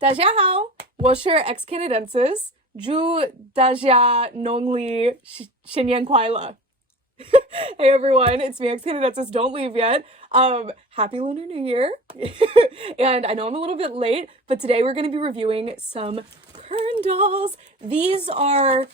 大家好，我是 X Canadensis，祝大家农历新年快乐。Hey everyone, it's me, X Canadensis. Don't leave yet. Happy Lunar New Year. And I know I'm a little bit late, but today we're going to be reviewing some Kurhn dolls. These are,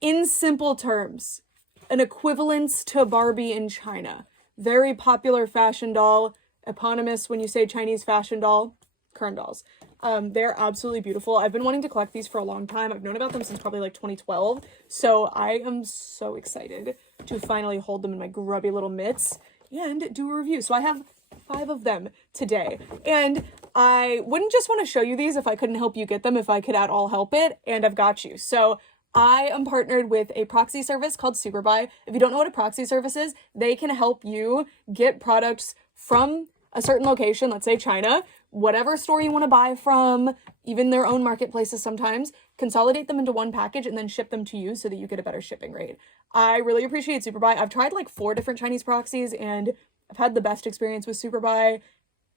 in simple terms, an equivalence to Barbie in China. Very popular fashion doll, eponymous when you say Chinese fashion doll, Kurhn dolls. They're absolutely beautiful. I've been wanting to collect these for a long time. I've known about them since probably like 2012. So I am so excited to finally hold them in my grubby little mitts and do a review. So I have 5 of them today. And I wouldn't just want to show you these if I couldn't help you get them, if I could at all help it. And I've got you. So I am partnered with a proxy service called SuperBuy. If you don't know what a proxy service is, they can help you get products from a certain location, let's say China, whatever store you want to buy from, even their own marketplaces sometimes, consolidate them into one package and then ship them to you so that you get a better shipping rate. I really appreciate SuperBuy. I've tried like 4 different Chinese proxies and I've had the best experience with SuperBuy,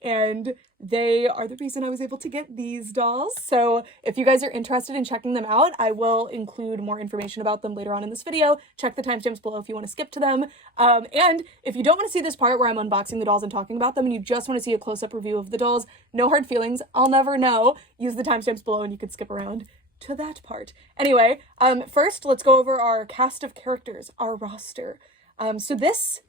and they are the reason I was able to get these dolls. So if you guys are interested in checking them out, I will include more information about them later on in this video. Check the timestamps below if you want to skip to them. And if you don't want to see this part where I'm unboxing the dolls and talking about them, and you just want to see a close-up review of the dolls, no hard feelings, I'll never know. Use the timestamps below and you can skip around to that part. Anyway, first let's go over our cast of characters, our roster. So this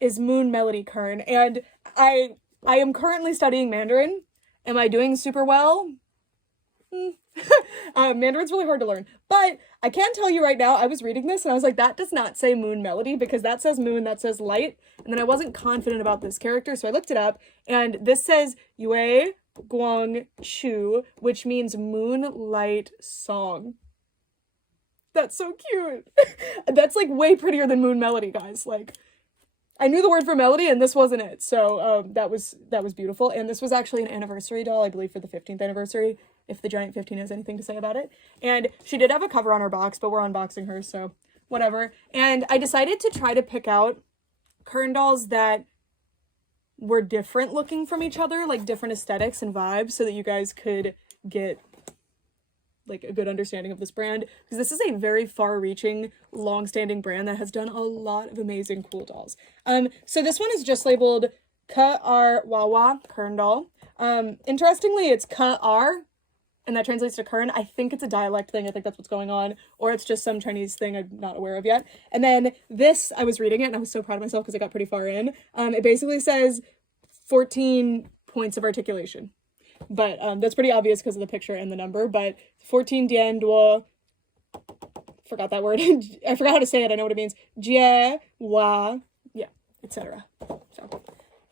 is Moon Melody Kurhn, and I am currently studying Mandarin. Am I doing super well? Mandarin's really hard to learn, but I can tell you right now, I was reading this and I was like, that does not say Moon Melody, because that says moon, that says light, and then I wasn't confident about this character, so I looked it up, and this says Yue Guang Chu, which means moonlight song. That's so cute. That's like way prettier than Moon Melody, guys. Like, I knew the word for melody and this wasn't it. So that was beautiful. And this was actually an anniversary doll, I believe, for the 15th anniversary, if the Giant 15 has anything to say about it. And she did have a cover on her box, but we're unboxing her, so whatever. And I decided to try to pick out Kurhn dolls that were different looking from each other, like different aesthetics and vibes, so that you guys could get like a good understanding of this brand, because this is a very far-reaching, long-standing brand that has done a lot of amazing cool dolls. So this one is just labeled K-R Wawa Kurhn doll. Interestingly, it's K-R, and that translates to Kurhn. I think it's a dialect thing. I think that's what's going on, or it's just some Chinese thing I'm not aware of yet. And then this, I was reading it and I was so proud of myself because I got pretty far in. It basically says 14 points of articulation. But that's pretty obvious because of the picture and the number, but 14 dian duo, forgot that word. I forgot how to say it. I know what it means. Jie, wa, yeah, etc. So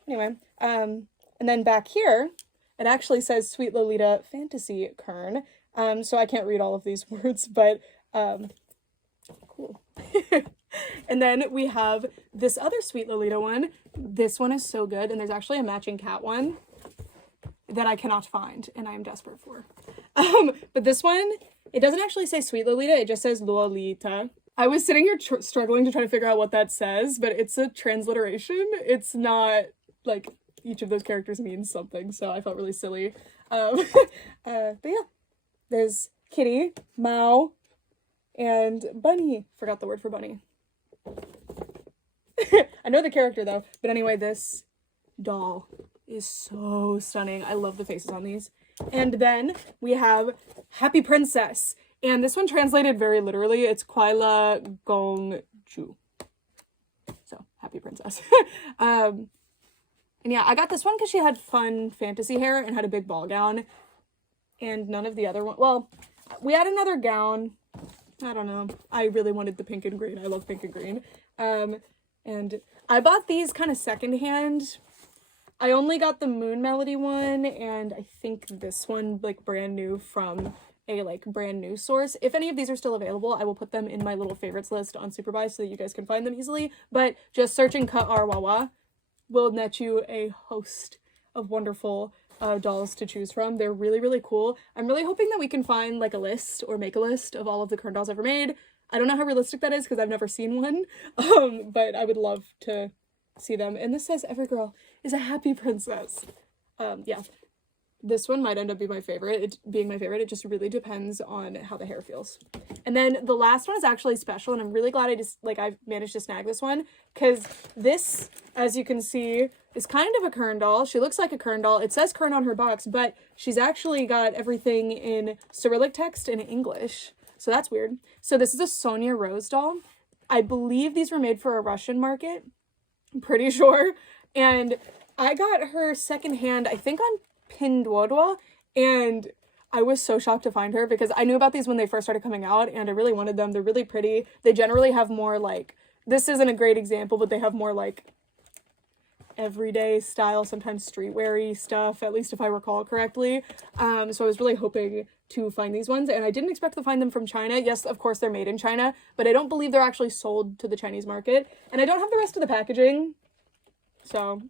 anyway, and then back here, it actually says Sweet Lolita Fantasy Kurhn. So I can't read all of these words, but cool. And then we have this other Sweet Lolita one. This one is so good, and there's actually a matching cat one that I cannot find, and I am desperate for. But this one, it doesn't actually say Sweet Lolita, it just says Lolita. I was sitting here struggling to try to figure out what that says, but it's a transliteration. It's not, like, each of those characters means something, so I felt really silly. But yeah, there's Kitty, Mao, and Bunny. Forgot the word for Bunny. I know the character, though. But anyway, this doll is so stunning. I love the faces on these. And then we have Happy Princess, and this one translated very literally, it's Kwaila Gong Ju. So Happy Princess. And yeah, I got this one because she had fun fantasy hair and had a big ball gown, and none of the other one. Well, we had another gown. I don't know. I really wanted the pink and green. I love pink and green. And I bought these kind of secondhand. I only got the Moon Melody one, and I think this one, like, brand new from a, like, brand new source. If any of these are still available, I will put them in my little favorites list on SuperBuy so that you guys can find them easily. But just searching Ka-R Wawa will net you a host of wonderful dolls to choose from. They're really, really cool. I'm really hoping that we can find, like, a list or make a list of all of the Kurhn dolls ever made. I don't know how realistic that is because I've never seen one, but I would love to see them. And this says every girl is a happy princess. Yeah, this one might end up being my favorite. It just really depends on how the hair feels. And then the last one is actually special, and I'm really glad I managed to snag this one, because this, as you can see, is kind of a Kurhn doll. She looks like a Kurhn doll. It says Kurhn on her box, but she's actually got everything in Cyrillic text in English. So that's weird. So this is a Sonya Rose doll. I believe these were made for a Russian market. I'm pretty sure. And I got her secondhand, I think on Pinduoduo, and I was so shocked to find her because I knew about these when they first started coming out and I really wanted them. They're really pretty. They generally have more like, this isn't a great example, but they have more like everyday style, sometimes streetwear-y stuff, at least if I recall correctly. So I was really hoping to find these ones, and I didn't expect to find them from China. Yes, of course they're made in China, but I don't believe they're actually sold to the Chinese market, and I don't have the rest of the packaging, so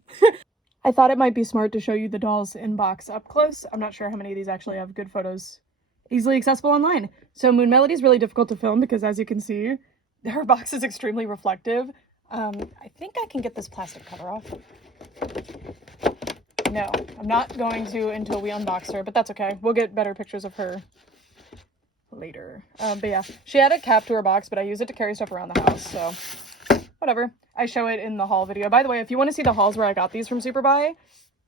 I thought it might be smart to show you the dolls in box up close. I'm not sure how many of these actually have good photos easily accessible online. So Moon Melody is really difficult to film because, as you can see, her box is extremely reflective. I think I can get this plastic cover off. No, I'm not going to until we unbox her, but that's okay. We'll get better pictures of her later. But yeah, she had a cap to her box, but I use it to carry stuff around the house, so whatever. I show it in the haul video. By the way, if you want to see the hauls where I got these from SuperBuy,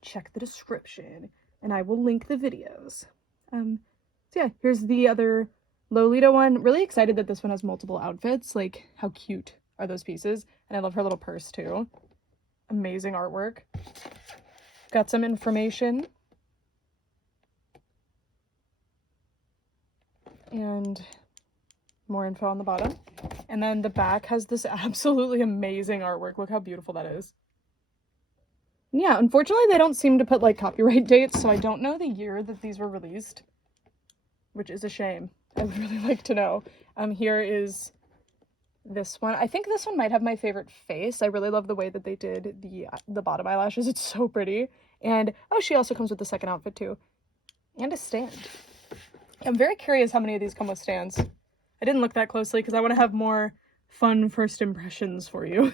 check the description, and I will link the videos. So yeah, here's the other Lolita one. Really excited that this one has multiple outfits. Like, how cute are those pieces? And I love her little purse, too. Amazing artwork. Got some information. And more info on the bottom. And then the back has this absolutely amazing artwork. Look how beautiful that is. Yeah, unfortunately they don't seem to put like copyright dates, so I don't know the year that these were released, which is a shame. I would really like to know. Here is this one. I think this one might have my favorite face. I really love the way that they did the bottom eyelashes. It's so pretty. And oh, she also comes with the second outfit too. And a stand. I'm very curious how many of these come with stands. I didn't look that closely because I want to have more fun first impressions for you.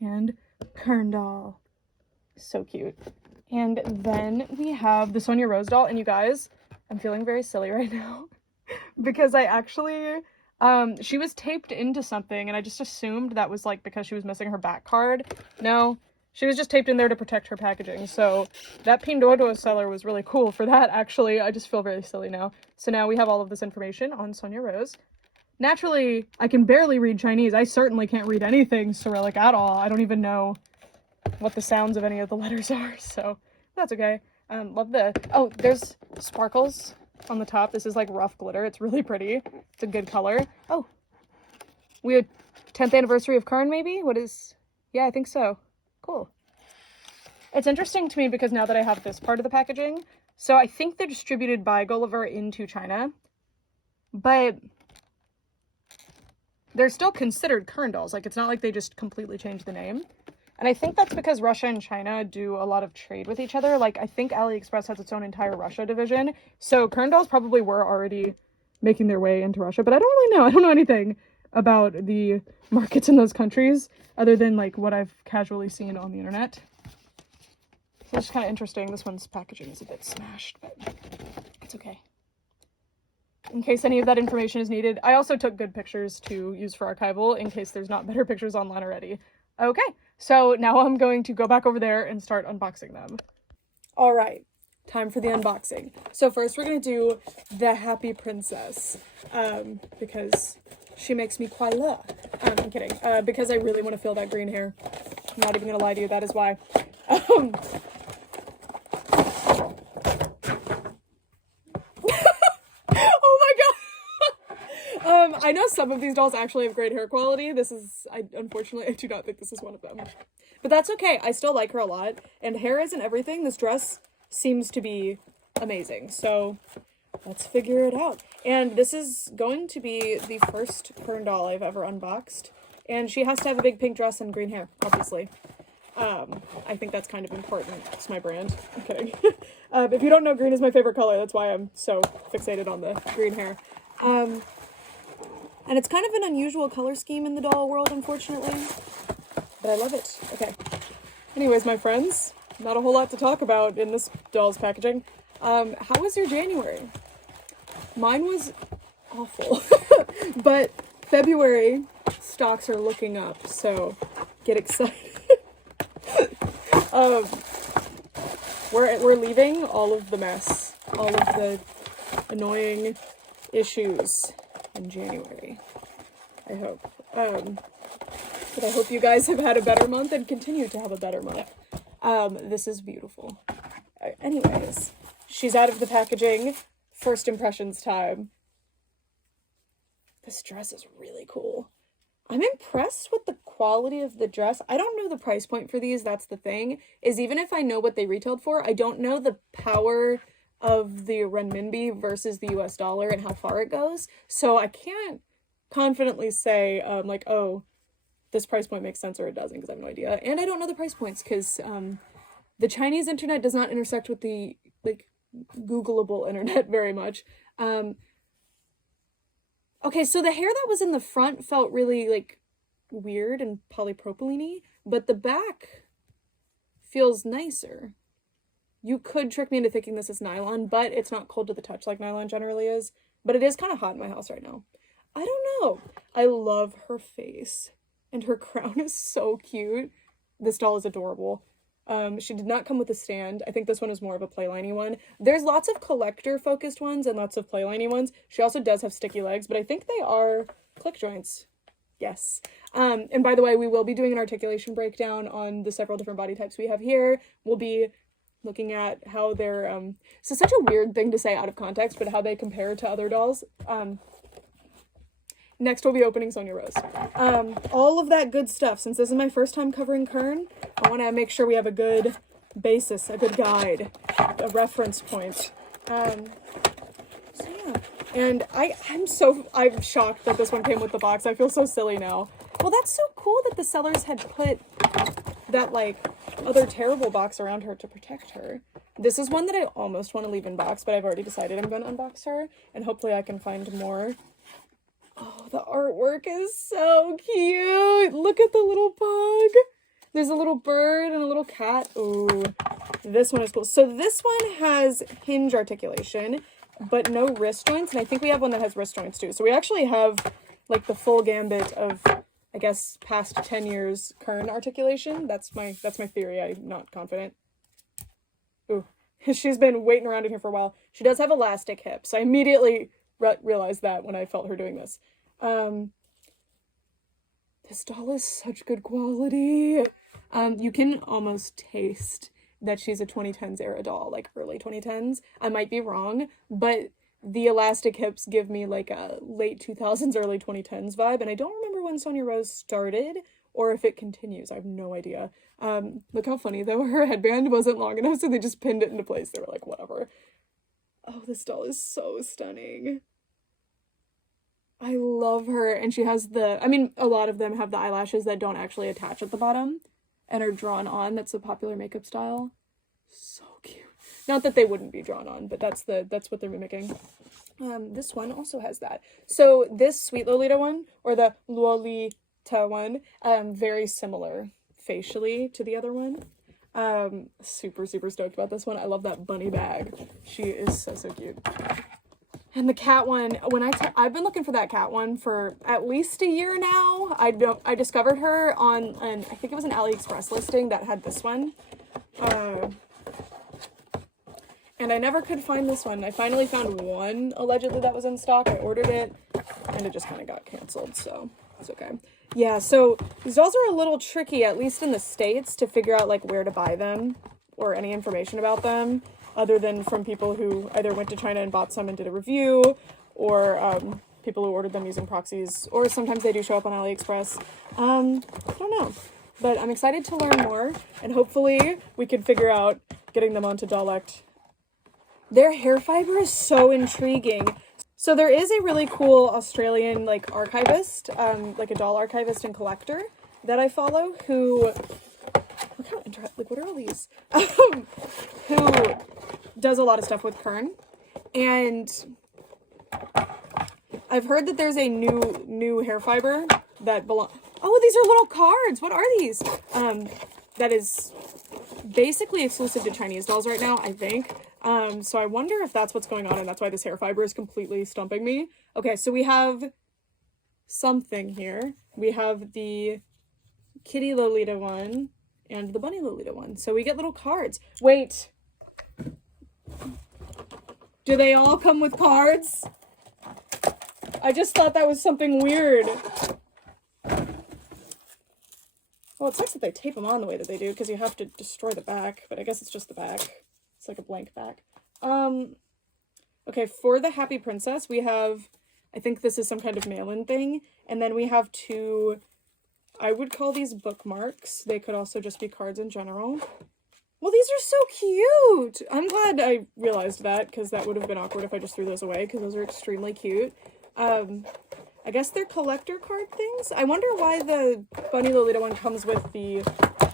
And Kurhn doll. So cute. And then we have the Sonya Rose doll. And you guys, I'm feeling very silly right now because I actually, she was taped into something and I just assumed that was like because she was missing her back card. No, she was just taped in there to protect her packaging. So that Pinduoduo seller was really cool for that, actually. I just feel very silly now. So now we have all of this information on Sonya Rose. Naturally, I can barely read Chinese. I certainly can't read anything Cyrillic at all. I don't even know what the sounds of any of the letters are, so that's okay. Love the... Oh, there's sparkles on the top. This is like rough glitter. It's really pretty. It's a good color. Oh, we had 10th anniversary of Kurhn, maybe? What is... Yeah, I think so. Cool. It's interesting to me because now that I have this part of the packaging, so I think they're distributed by Gulliver into China, but they're still considered Kurhn dolls. Like, it's not like they just completely changed the name. And I think that's because Russia and China do a lot of trade with each other. Like, I think AliExpress has its own entire Russia division. So Kurhn dolls probably were already making their way into Russia, but I don't really know. I don't know anything about the markets in those countries other than like what I've casually seen on the internet. So it's kind of interesting. This one's packaging is a bit smashed, but it's okay. In case any of that information is needed. I also took good pictures to use for archival in case there's not better pictures online already. Okay, so now I'm going to go back over there and start unboxing them. All right, time for the unboxing. So first we're going to do the Happy Princess, because she makes me quite laugh. I'm kidding, because I really want to feel that green hair. I'm not even going to lie to you, that is why. I know some of these dolls actually have great hair quality. Unfortunately, I do not think this is one of them. But that's okay. I still like her a lot. And hair isn't everything. This dress seems to be amazing. So let's figure it out. And this is going to be the first Kurhn doll I've ever unboxed. And she has to have a big pink dress and green hair, obviously. I think that's kind of important. It's my brand. I'm kidding. If you don't know, green is my favorite color. That's why I'm so fixated on the green hair. And it's kind of an unusual color scheme in the doll world, unfortunately. But I love it. Okay. Anyways, my friends, not a whole lot to talk about in this doll's packaging. How was your January? Mine was awful, but February stocks are looking up, so get excited. We're leaving all of the mess, all of the annoying issues in January, I hope. But I hope you guys have had a better month and continue to have a better month. This is beautiful. Anyways, she's out of the packaging. First impressions time. This dress is really cool. I'm impressed with the quality of the dress. I don't know the price point for these, that's the thing, is even if I know what they retailed for, I don't know the power of the renminbi versus the US dollar and how far it goes. So I can't confidently say, like, oh, this price point makes sense or it doesn't, because I have no idea. And I don't know the price points because the Chinese internet does not intersect with the, like, Googleable internet very much. Okay, so the hair that was in the front felt really, like, weird and polypropylene-y, but the back feels nicer. You could trick me into thinking this is nylon, but it's not cold to the touch like nylon generally is. But it is kind of hot in my house right now. I don't know. I love her face. And her crown is so cute. This doll is adorable. She did not come with a stand. I think this one is more of a playline-y one. There's lots of collector-focused ones and lots of playline-y ones. She also does have sticky legs, but I think they are click joints. Yes. And by the way, we will be doing an articulation breakdown on the several different body types we have here. We'll be looking at how they're, so such a weird thing to say out of context, but how they compare to other dolls. Next, we'll be opening Sonya Rose. All of that good stuff. Since this is my first time covering Kurhn, I want to make sure we have a good basis, a good guide, a reference point. So yeah. And I'm shocked that this one came with the box. I feel so silly now. Well, that's so cool that the sellers had put that, like, other terrible box around her to protect her. This is one that I almost want to leave in box, but I've already decided I'm going to unbox her, and hopefully I can find more. Oh, the artwork is so cute. Look at the little bug. There's a little bird and a little cat. Ooh, this one is cool. So this one has hinge articulation, but no wrist joints. And I think we have one that has wrist joints too. So we actually have, like, the full gambit of, I guess, past 10 years Kurhn articulation. That's my theory. I'm not confident. Ooh, she's been waiting around in here for a while. She does have elastic hips. I immediately realized that when I felt her doing this. This doll is such good quality. You can almost taste that she's a 2010s era doll, like early 2010s. I might be wrong, but the elastic hips give me like a late 2000s, early 2010s vibe, and I don't remember when Sonya Rose started or if it continues. I have no idea. Look how funny though, her headband wasn't long enough, so they just pinned it into place. They were like, whatever. Oh, this doll is so stunning. I love her, and she has I mean, a lot of them have the eyelashes that don't actually attach at the bottom and are drawn on. That's a popular makeup style. So cute. Not that they wouldn't be drawn on, but that's what they're mimicking. This one also has that. So this Sweet Lolita one, or the Lolita one, very similar facially to the other one. Super stoked about this one. I love that bunny bag. She is so cute. And the cat one, I've been looking for that cat one for at least a year now. I discovered her on I think it was an AliExpress listing that had this one. And I never could find this one. I finally found one, allegedly, that was in stock. I ordered it, and it just kind of got canceled, so it's okay. Yeah, so these dolls are a little tricky, at least in the States, to figure out, like, where to buy them or any information about them, other than from people who either went to China and bought some and did a review, or people who ordered them using proxies, or sometimes they do show up on AliExpress. I don't know, but I'm excited to learn more, and hopefully we can figure out getting them onto Dollect. Their hair fiber is so intriguing. So there is a really cool Australian, like, archivist, like a doll archivist and collector that I follow who, look how interesting, like, what are all these? Who does a lot of stuff with Kurhn. And I've heard that there's a new hair fiber that oh, these are little cards. What are these? That is basically exclusive to Chinese dolls right now, I think. So I wonder if that's what's going on, and that's why this hair fiber is completely stumping me. Okay, so we have something here. We have the Kitty Lolita one and the Bunny Lolita one. So we get little cards. Wait. Do they all come with cards? I just thought that was something weird. Well, it sucks that they tape them on the way that they do, because you have to destroy the back, but I guess it's just the back. It's like a blank back. Okay, for the Happy Princess, we have, I think this is some kind of mail-in thing, and then we have two, I would call these bookmarks. They could also just be cards in general. Well, these are so cute! I'm glad I realized that, because that would have been awkward if I just threw those away, because those are extremely cute. I guess they're collector card things? I wonder why the Bunny Lolita one comes with the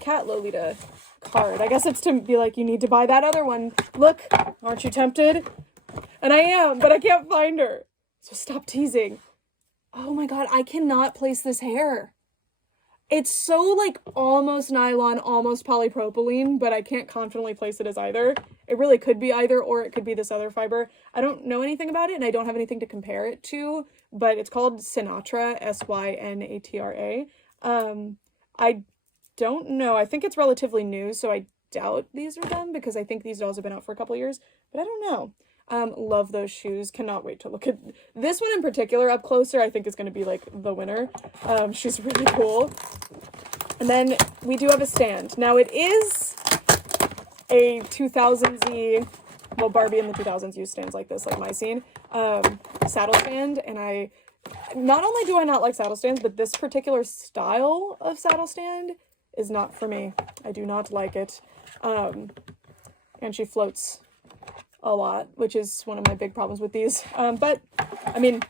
Cat Lolita card. I guess it's to be like, you need to buy that other one. Look, aren't you tempted? And I am, but I can't find her. So stop teasing. Oh my god, I cannot place this hair. It's so, like, almost nylon, almost polypropylene, but I can't confidently place it as either. It really could be either, or it could be this other fiber. I don't know anything about it, and I don't have anything to compare it to, but it's called Synatra, S-Y-N-A-T-R-A. I don't know. I think it's relatively new, so I doubt these are them, because I think these dolls have been out for a couple years, but I don't know. Love those shoes. Cannot wait to look at this one in particular up closer. I think is going to be like the winner. She's really cool. And then we do have a stand. Now it is a 2000s-y, well, Barbie in the 2000s used stands like this, like my scene, saddle stand. And not only do I not like saddle stands, but this particular style of saddle stand is not for me. I do not like it. And she floats a lot, which is one of my big problems with these. But, I mean,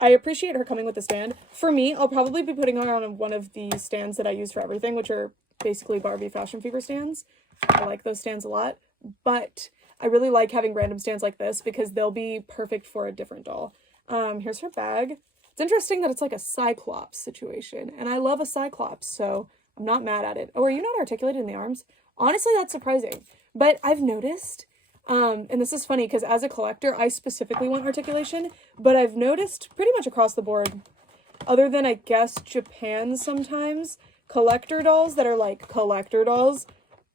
I appreciate her coming with the stand. For me, I'll probably be putting her on one of the stands that I use for everything, which are basically Barbie Fashion Fever stands. I like those stands a lot, but I really like having random stands like this because they'll be perfect for a different doll. Here's her bag. It's interesting that it's like a Cyclops situation, and I love a Cyclops, so I'm not mad at it. Oh, are you not articulated in the arms? Honestly, that's surprising, but I've noticed... and this is funny because as a collector, I specifically want articulation, but I've noticed pretty much across the board, other than I guess Japan sometimes, collector dolls that are like collector dolls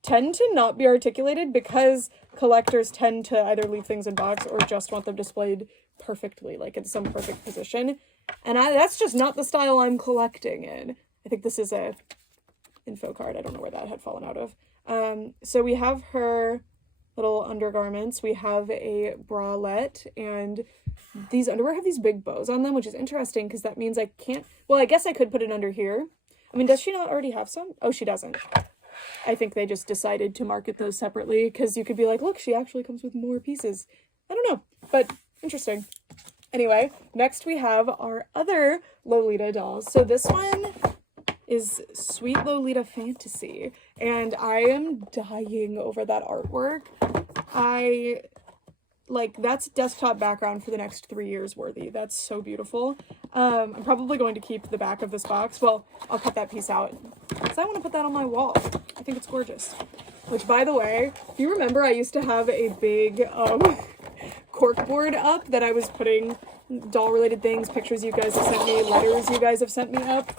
tend to not be articulated because collectors tend to either leave things in box or just want them displayed perfectly, like in some perfect position. And that's just not the style I'm collecting in. I think this is a info card. I don't know where that had fallen out of. So we have her little undergarments. We have a bralette, and these underwear have these big bows on them, which is interesting because that means I can't, well, I guess I could put it under here. I mean, does she not already have some? Oh, she doesn't. I think they just decided to market those separately because you could be like, look, she actually comes with more pieces. I don't know, but interesting. Anyway, next we have our other Lolita dolls. So this one is Sweet Lolita Fantasy, and I am dying over that artwork. That's desktop background for the next 3 years worthy. That's so beautiful. I'm probably going to keep the back of this box. Well, I'll cut that piece out because I want to put that on my wall. I think it's gorgeous. Which, by the way, if you remember, I used to have a big cork board up that I was putting doll-related things, pictures you guys have sent me, letters you guys have sent me up.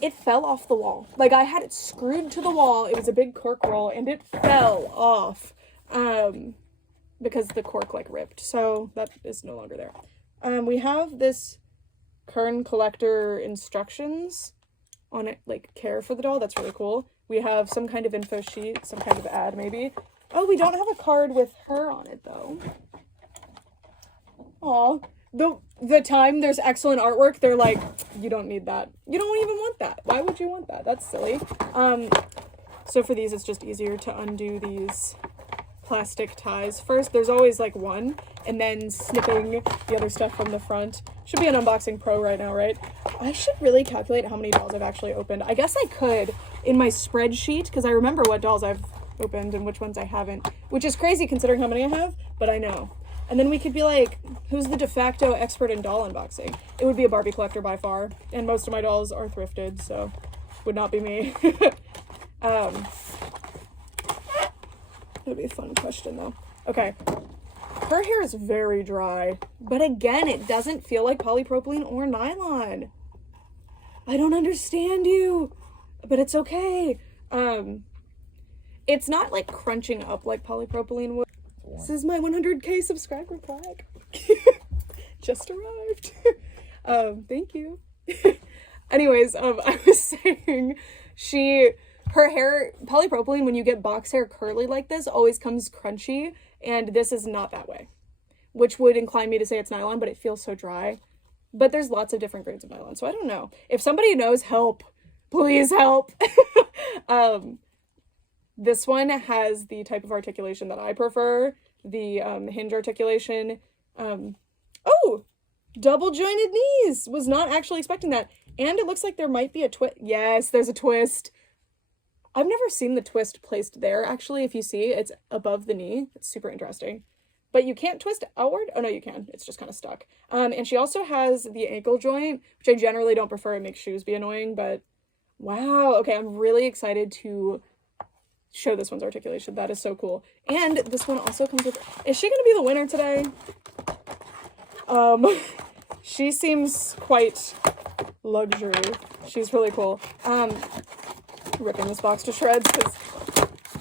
It fell off the wall. Like, I had it screwed to the wall. It was a big cork roll, and it fell off because the cork, like, ripped. So that is no longer there. We have this Kurhn collector instructions on it, like, care for the doll. That's really cool. We have some kind of info sheet, some kind of ad, maybe. Oh, we don't have a card with her on it, though. Aw. The time there's excellent artwork, they're like, you don't need that. You don't even want that. Why would you want that? That's silly. So for these, it's just easier to undo these plastic ties. First, there's always like one, and then snipping the other stuff from the front. Should be an unboxing pro right now, right? I should really calculate how many dolls I've actually opened. I guess I could in my spreadsheet, because I remember what dolls I've opened and which ones I haven't, which is crazy considering how many I have, but I know. And then we could be like, who's the de facto expert in doll unboxing? It would be a Barbie collector by far, and most of my dolls are thrifted, so would not be me. That'd be a fun question though. Okay. Her hair is very dry, but again, it doesn't feel like polypropylene or nylon. I don't understand you, but it's okay. It's not like crunching up like polypropylene would. This is my 100K subscriber plaque. Just arrived. Thank you. Anyways, I was saying her hair, polypropylene, when you get box hair curly like this, always comes crunchy, and this is not that way, which would incline me to say it's nylon, but it feels so dry. But there's lots of different grades of nylon, so I don't know. If somebody knows, help. Please help. This one has the type of articulation that I prefer, the hinge articulation. Oh! Double jointed knees! Was not actually expecting that. And it looks like there might be a twist. Yes, there's a twist. I've never seen the twist placed there, actually. If you see, it's above the knee. It's super interesting. But you can't twist outward? Oh, no, you can. It's just kind of stuck. And she also has the ankle joint, which I generally don't prefer. It makes shoes be annoying, but wow. Okay, I'm really excited to show this one's articulation. That is so cool. And this one also comes with... Is she going to be the winner today? She seems quite luxury. She's really cool. Ripping this box to shreds because...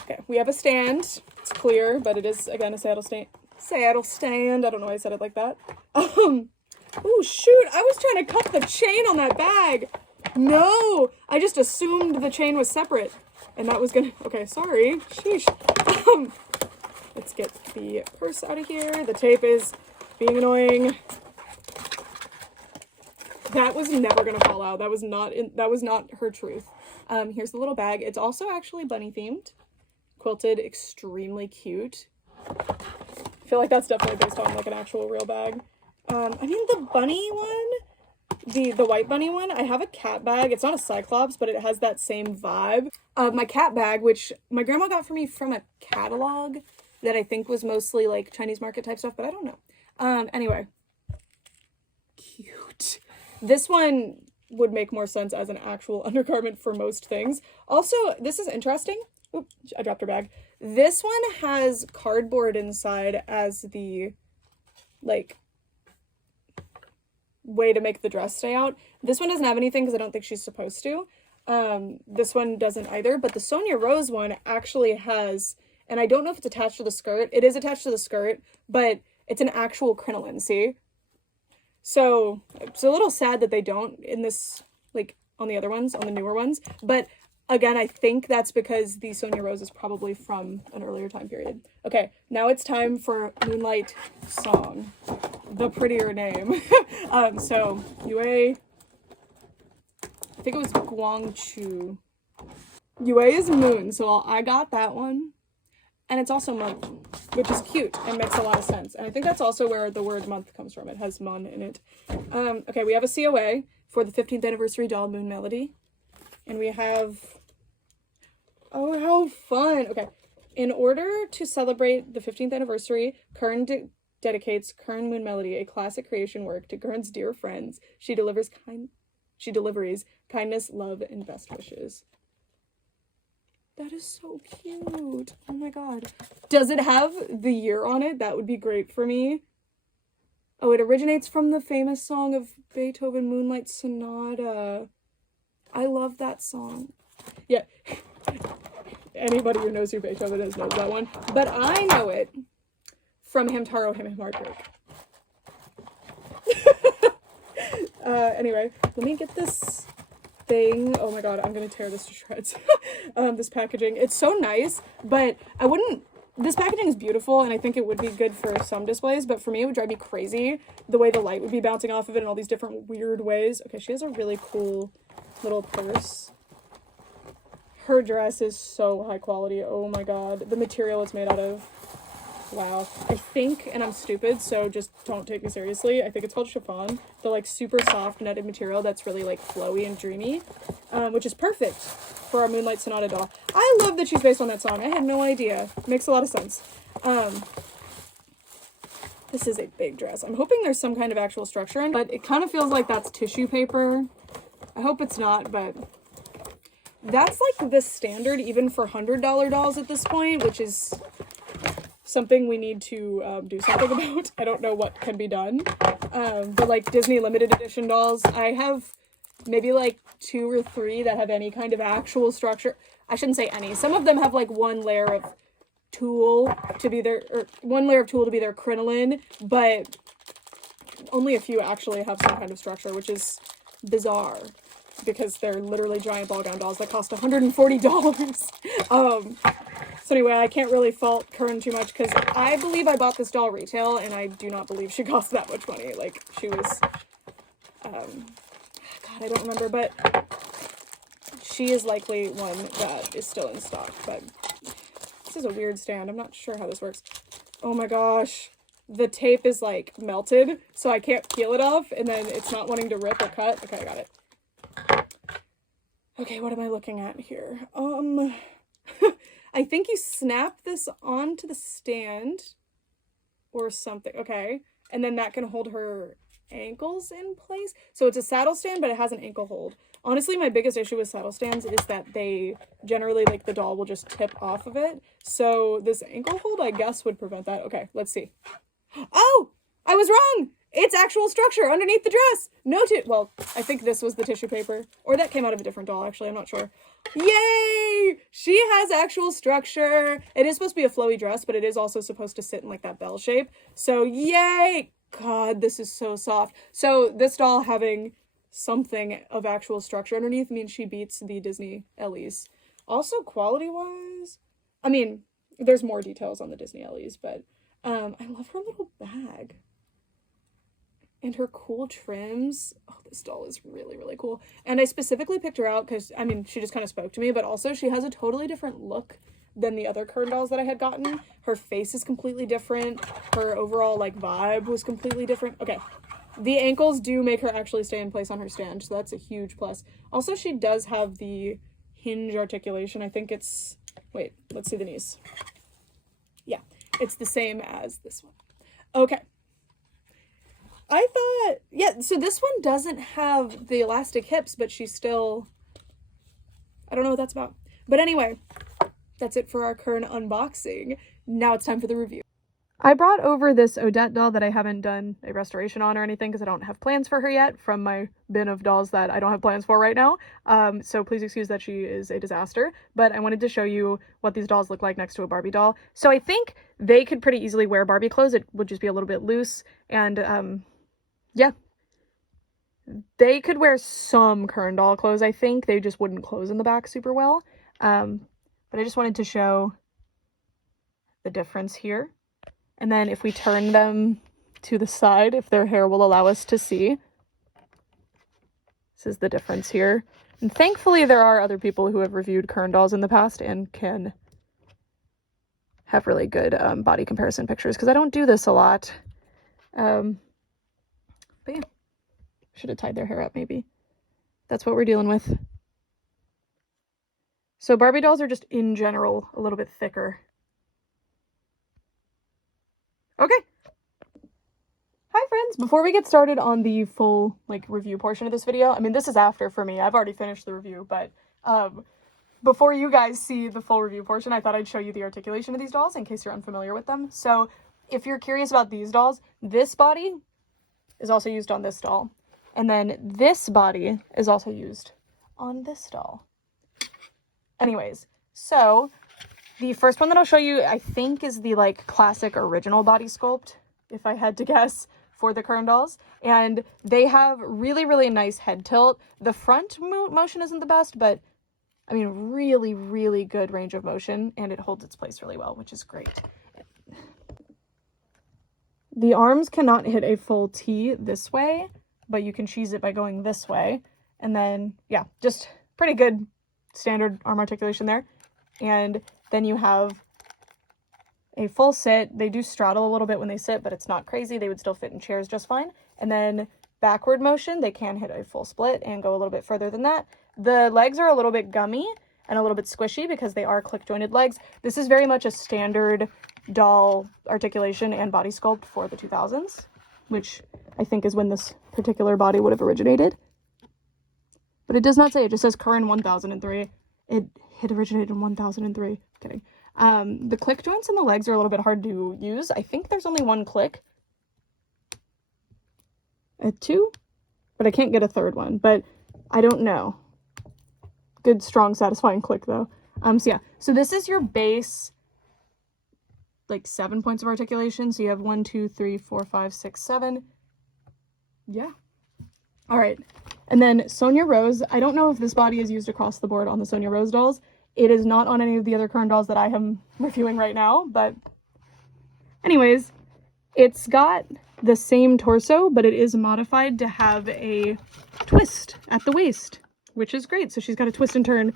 Okay, we have a stand. It's clear, but it is, again, a saddle stand. Saddle stand. I don't know why I said it like that. Oh, shoot. I was trying to cut the chain on that bag. No, I just assumed the chain was separate. And that was gonna... Okay, sorry. Sheesh. Let's get the purse out of here. The tape is being annoying. That was never gonna fall out. That was not her truth. Here's the little bag. It's also actually bunny themed. Quilted, extremely cute. I feel like that's definitely based on like an actual real bag. I mean the bunny one, the white bunny one, I have a cat bag. It's not a Cyclops, but it has that same vibe. My cat bag, which my grandma got for me from a catalog that I think was mostly like Chinese market type stuff, but I don't know. Anyway. Cute. This one would make more sense as an actual undergarment for most things. Also, this is interesting. Oop, I dropped her bag. This one has cardboard inside as the, like, way to make the dress stay out. This one doesn't have anything because I don't think she's supposed to. This one doesn't either, but the Sonya Rose one actually has, and I don't know if it's attached to the skirt. It is attached to the skirt, but it's an actual crinoline, see? So it's a little sad that they don't in this, like, on the other ones, on the newer ones, but again, I think that's because the Sonya Rose is probably from an earlier time period. Okay, now it's time for Moonlight Song. The prettier name. So, Yue, I think it was Guangchu. Yue is moon, so I got that one. And it's also month, which is cute and makes a lot of sense. And I think that's also where the word month comes from. It has mon in it. Okay, we have a COA for the 15th anniversary doll Moon Melody. And we have... Oh, how fun! Okay, in order to celebrate the 15th anniversary, Kurhn dedicates Kurhn Moon Melody, a classic creation work, to Kurhn's dear friends. She delivers kindness, love, and best wishes. That is so cute. Oh my god. Does it have the year on it? That would be great for me. Oh, it originates from the famous song of Beethoven, Moonlight Sonata. I love that song. Yeah. Anybody who knows who Beethoven is knows that one. But I know it from Hamtaro Him Heartbreak. Anyway, let me get this thing. Oh my god, I'm gonna tear this to shreds. This packaging. It's so nice, but I wouldn't... This packaging is beautiful, and I think it would be good for some displays, but for me, it would drive me crazy the way the light would be bouncing off of it in all these different weird ways. Okay, she has a really cool little purse. Her dress is so high quality. Oh my god. The material it's made out of. Wow. I think, and I'm stupid, so just don't take me seriously, I think it's called chiffon. The, like, super soft netted material that's really, like, flowy and dreamy, which is perfect for our Moonlight Sonata doll. I love that she's based on that song. I had no idea. Makes a lot of sense. This is a big dress. I'm hoping there's some kind of actual structure in it, but it kind of feels like that's tissue paper. I hope it's not, but that's, like, the standard even for $100 dolls at this point, which is something we need to do something about. I don't know what can be done. But like Disney limited edition dolls, I have maybe like 2 or 3 that have any kind of actual structure. I shouldn't say any. Some of them have like one layer of tulle to be their crinoline, but only a few actually have some kind of structure, which is bizarre because they're literally giant ball gown dolls that cost $140. So anyway, I can't really fault Kurhn too much because I believe I bought this doll retail and I do not believe she cost that much money. Like, she was, God, I don't remember, but she is likely one that is still in stock. But this is a weird stand. I'm not sure how this works. Oh my gosh. The tape is like melted, so I can't peel it off, and then it's not wanting to rip or cut. Okay, I got it. Okay, what am I looking at here? I think you snap this onto the stand or something. Okay, and then that can hold her ankles in place. So it's a saddle stand, but it has an ankle hold. Honestly, my biggest issue with saddle stands is that they generally, like, the doll will just tip off of it. So this ankle hold, I guess, would prevent that. Okay, let's see. Oh, I was wrong. It's actual structure underneath the dress. Well, I think this was the tissue paper, or that came out of a different doll. Actually, I'm not sure. Yay! She has actual structure. It is supposed to be a flowy dress, but it is also supposed to sit in like that bell shape. So yay! God, this is so soft. So this doll having something of actual structure underneath means she beats the Disney Ellies. Also, quality-wise, I mean, there's more details on the Disney Ellies, but I love her little bag. And her cool trims. Oh, this doll is really, really cool. And I specifically picked her out because, I mean, she just kind of spoke to me, but also she has a totally different look than the other Kurhn dolls that I had gotten. Her face is completely different. Her overall, like, vibe was completely different. Okay. The ankles do make her actually stay in place on her stand, so that's a huge plus. Also, she does have the hinge articulation. I think it's... Wait, let's see the knees. Yeah, it's the same as this one. Okay. I thought... Yeah, so this one doesn't have the elastic hips, but she's still... I don't know what that's about. But anyway, that's it for our Kurhn unboxing. Now it's time for the review. I brought over this Odette doll that I haven't done a restoration on or anything because I don't have plans for her yet from my bin of dolls that I don't have plans for right now. So please excuse that she is a disaster, but I wanted to show you what these dolls look like next to a Barbie doll. So I think they could pretty easily wear Barbie clothes. It would just be a little bit loose, and yeah. They could wear some Kurhn doll clothes, I think. They just wouldn't close in the back super well. But I just wanted to show the difference here. And then if we turn them to the side, if their hair will allow us to see, this is the difference here. And thankfully there are other people who have reviewed Kurhn dolls in the past and can have really good body comparison pictures, because I don't do this a lot. But yeah, should have tied their hair up maybe. That's what we're dealing with. So Barbie dolls are just in general a little bit thicker. Okay. Hi friends, before we get started on the full like review portion of this video, I mean this is after for me, I've already finished the review, but before you guys see the full review portion, I thought I'd show you the articulation of these dolls in case you're unfamiliar with them. So if you're curious about these dolls, this body is also used on this doll, and then this body is also used on this doll. Anyways, so the first one that I'll show you, I think, is the, like, classic original body sculpt, if I had to guess, for the Kurhn dolls. And they have really, really nice head tilt. The front motion isn't the best, but, I mean, really, really good range of motion, and it holds its place really well, which is great. The arms cannot hit a full T this way, but you can cheese it by going this way. And then, yeah, just pretty good standard arm articulation there. And then you have a full sit. They do straddle a little bit when they sit, but it's not crazy. They would still fit in chairs just fine. And then backward motion, they can hit a full split and go a little bit further than that. The legs are a little bit gummy and a little bit squishy because they are click jointed legs. This is very much a standard doll articulation and body sculpt for the 2000s, which I think is when this particular body would have originated. But it does not say, it just says Kurhn 1003. It originated in 1003. Kidding. The click joints in the legs are a little bit hard to use. I think there's only one click. A two, but I can't get a third one, but I don't know. Good, strong, satisfying click though. So yeah, so this is your base, like 7 points of articulation. So you have 1, 2, 3, 4, 5, 6, 7. Yeah. All right. And then Sonya Rose. I don't know if this body is used across the board on the Sonya Rose dolls. It is not on any of the other Kurhn dolls that I am reviewing right now, but anyways, it's got the same torso, but it is modified to have a twist at the waist, which is great. So she's got a twist and turn.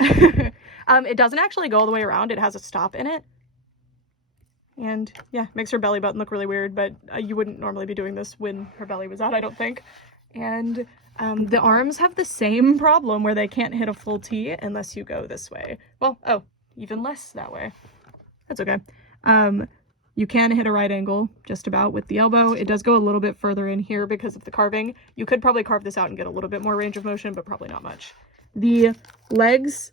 It doesn't actually go all the way around. It has a stop in it. And yeah, makes her belly button look really weird, but you wouldn't normally be doing this when her belly was out, I don't think. And the arms have the same problem where they can't hit a full T unless you go this way. Well, oh, even less that way. That's okay. You can hit a right angle just about with the elbow. It does go a little bit further in here because of the carving. You could probably carve this out and get a little bit more range of motion, but probably not much. The legs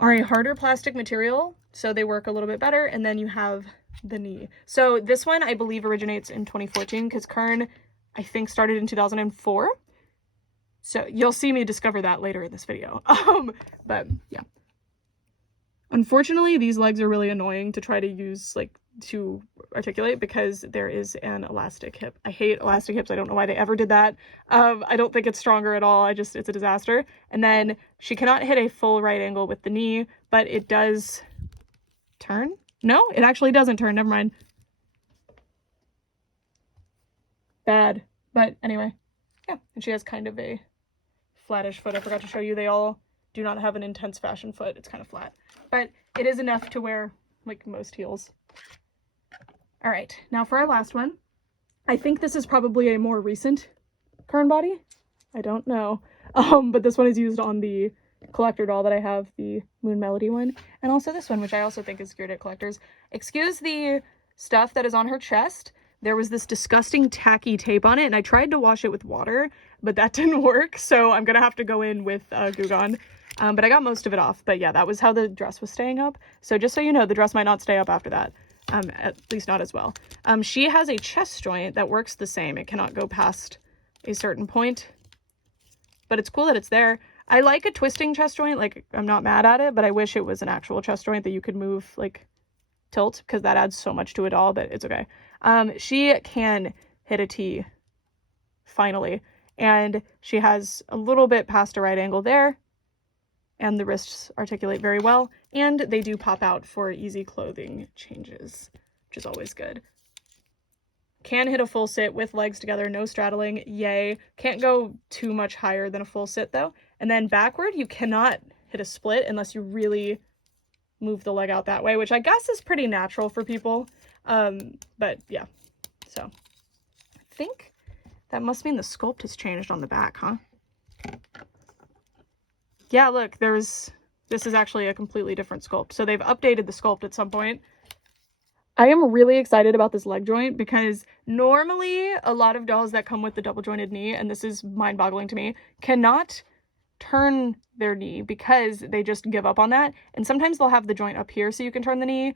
are a harder plastic material, so they work a little bit better. And then you have the knee. So this one, I believe, originates in 2014 because Kurhn, I think, started in 2004. So you'll see me discover that later in this video. But yeah. Unfortunately, these legs are really annoying to try to use, like, to articulate because there is an elastic hip. I hate elastic hips. I don't know why they ever did that. I don't think it's stronger at all. It's a disaster. And then she cannot hit a full right angle with the knee, but it does turn. No, it actually doesn't turn. Never mind. Bad. But anyway, yeah. And she has kind of a flattish foot. I forgot to show you. They all do not have an intense fashion foot. It's kind of flat. But it is enough to wear, like, most heels. All right, now for our last one. I think this is probably a more recent Kurhn body. I don't know. But this one is used on the collector doll that I have, the Moon Melody one. And also this one, which I also think is geared at collectors. Excuse the stuff that is on her chest. There was this disgusting tacky tape on it, and I tried to wash it with water, but that didn't work, so I'm gonna have to go in with Goo Gone. But I got most of it off. But yeah, that was how the dress was staying up. So just so you know, the dress might not stay up after that. At least not as well. She has a chest joint that works the same. It cannot go past a certain point. But it's cool that it's there. I like a twisting chest joint. Like, I'm not mad at it, but I wish it was an actual chest joint that you could move, like, tilt, because that adds so much to a doll, but it's okay. She can hit a T, finally. And she has a little bit past a right angle there. And the wrists articulate very well, and they do pop out for easy clothing changes, which is always good. Can hit a full sit with legs together, no straddling, yay. Can't go too much higher than a full sit though. And then backward, you cannot hit a split unless you really move the leg out that way, which I guess is pretty natural for people. But yeah, so I think that must mean the sculpt has changed on the back, huh? Yeah, look, this is actually a completely different sculpt. So they've updated the sculpt at some point. I am really excited about this leg joint because normally a lot of dolls that come with the double jointed knee, and this is mind-boggling to me, cannot turn their knee because they just give up on that. And sometimes they'll have the joint up here so you can turn the knee,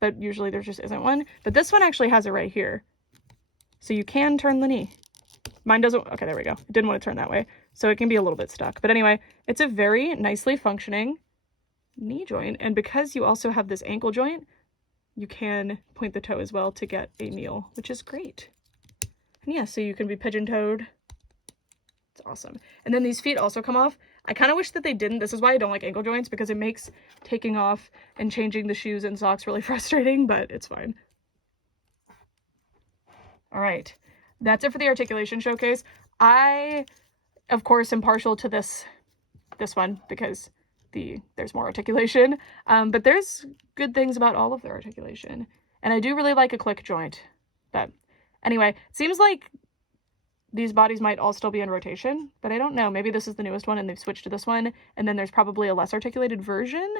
but usually there just isn't one. But this one actually has it right here. So you can turn the knee. Mine doesn't. Okay, there we go. It didn't want to turn that way. So it can be a little bit stuck. But anyway, it's a very nicely functioning knee joint. And because you also have this ankle joint, you can point the toe as well to get a kneel, which is great. And yeah, so you can be pigeon-toed. It's awesome. And then these feet also come off. I kind of wish that they didn't. This is why I don't like ankle joints, because it makes taking off and changing the shoes and socks really frustrating, but it's fine. All right. That's it for the articulation showcase. I, of course, am partial to this one because there's more articulation, but there's good things about all of their articulation. And I do really like a click joint. But anyway, it seems like these bodies might all still be in rotation, but I don't know. Maybe this is the newest one and they've switched to this one, and then there's probably a less articulated version.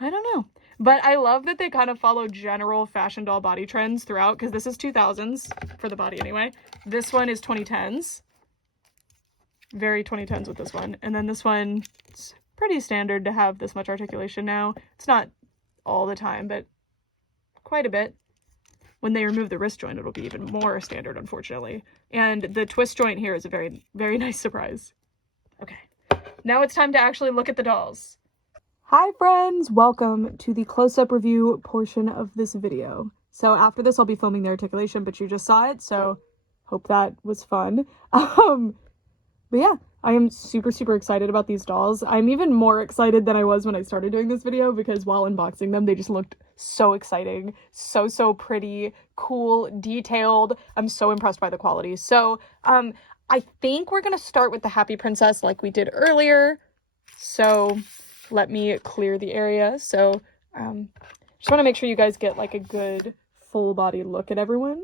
I don't know. But I love that they kind of follow general fashion doll body trends throughout, because this is 2000s for the body anyway. This one is 2010s. Very 2010s with this one. And then this one, it's pretty standard to have this much articulation now. It's not all the time, but quite a bit. When they remove the wrist joint, it'll be even more standard, unfortunately. And the twist joint here is a very, very nice surprise. Okay, now it's time to actually look at the dolls. Hi friends, welcome to the close-up review portion of this video. So after this, I'll be filming the articulation, but you just saw it, so hope that was fun. But yeah, I am super, super excited about these dolls. I'm even more excited than I was when I started doing this video because while unboxing them, they just looked so exciting, so pretty, cool, detailed. I'm so impressed by the quality. So, I think we're gonna start with the Happy Princess like we did earlier. So let me clear the area. So, just want to make sure you guys get like a good full body look at everyone,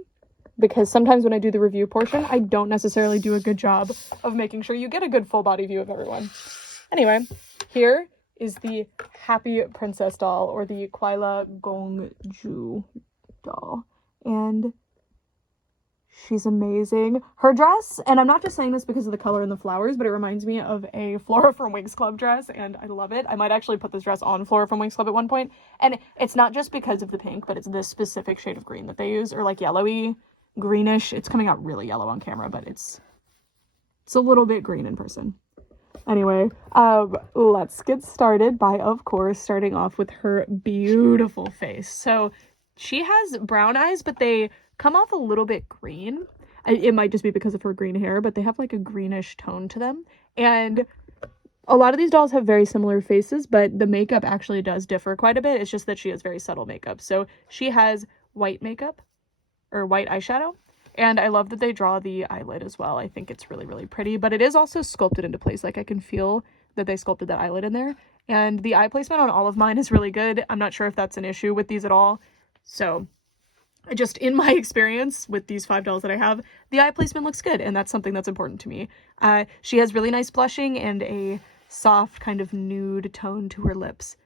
because sometimes when I do the review portion, I don't necessarily do a good job of making sure you get a good full body view of everyone. Anyway, here is the Happy Princess doll, or the Kwaila Gongju doll. And she's amazing. Her dress, and I'm not just saying this because of the color and the flowers, but it reminds me of a Flora from Winx Club dress, and I love it. I might actually put this dress on Flora from Winx Club at one point. And it's not just because of the pink, but it's this specific shade of green that they use, or like yellowy, greenish. It's coming out really yellow on camera, but it's a little bit green in person. Anyway, let's get started by, of course, starting off with her beautiful face. So she has brown eyes, but they come off a little bit green. It might just be because of her green hair, but they have like a greenish tone to them. And a lot of these dolls have very similar faces, but the makeup actually does differ quite a bit. It's just that she has very subtle makeup. So she has white makeup, or white eyeshadow, and I love that they draw the eyelid as well. I think it's really, really pretty, but it is also sculpted into place. Like I can feel that they sculpted that eyelid in there, and the eye placement on all of mine is really good. I'm not sure if that's an issue with these at all. So just in my experience with these 5 dolls that I have, the eye placement looks good, and that's something that's important to me. She has really nice blushing and a soft kind of nude tone to her lips.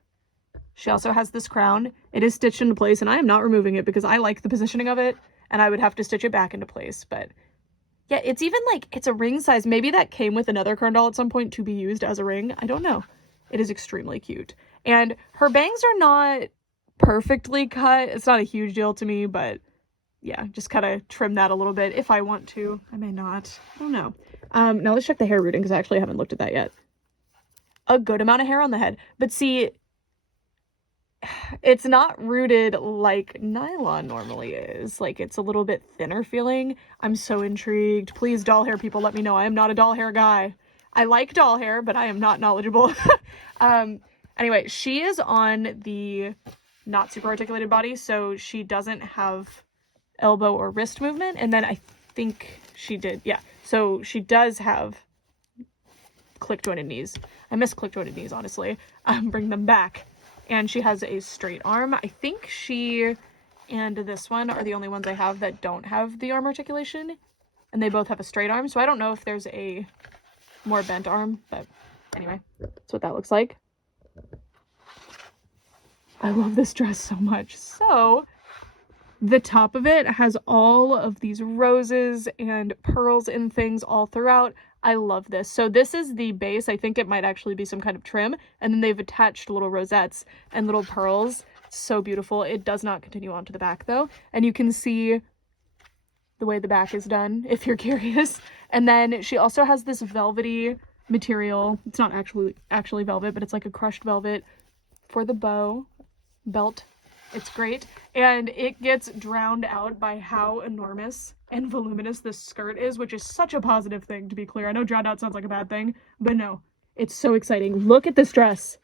She also has this crown. It is stitched into place, and I am not removing it because I like the positioning of it, and I would have to stitch it back into place. But yeah, it's even like, it's a ring size. Maybe that came with another Kurhn doll at some point to be used as a ring. I don't know. It is extremely cute. And her bangs are not perfectly cut. It's not a huge deal to me, but yeah, just kind of trim that a little bit if I want to. I may not. I don't know. Now let's check the hair rooting, because I actually haven't looked at that yet. A good amount of hair on the head. But see, it's not rooted like nylon normally is. Like, it's a little bit thinner feeling. I'm so intrigued. Please, doll hair people, let me know. I am not a doll hair guy. I like doll hair, but I am not knowledgeable. Anyway, she is on the not super articulated body, so she doesn't have elbow or wrist movement. And then I think she did, yeah. So she does have click jointed knees. I miss click jointed knees, honestly. Bring them back. And she has a straight arm. I think she and this one are the only ones I have that don't have the arm articulation. And they both have a straight arm. So I don't know if there's a more bent arm. But anyway, that's what that looks like. I love this dress so much. So the top of it has all of these roses and pearls and things all throughout. I love this. So this is the base. I think it might actually be some kind of trim. And then they've attached little rosettes and little pearls. So beautiful. It does not continue on to the back though. And you can see the way the back is done if you're curious. And then she also has this velvety material. It's not actually velvet, but it's like a crushed velvet for the belt. It's great, and it gets drowned out by how enormous and voluminous this skirt is, which is such a positive thing, to be clear. I know drowned out sounds like a bad thing, but no, it's so exciting. Look at this dress.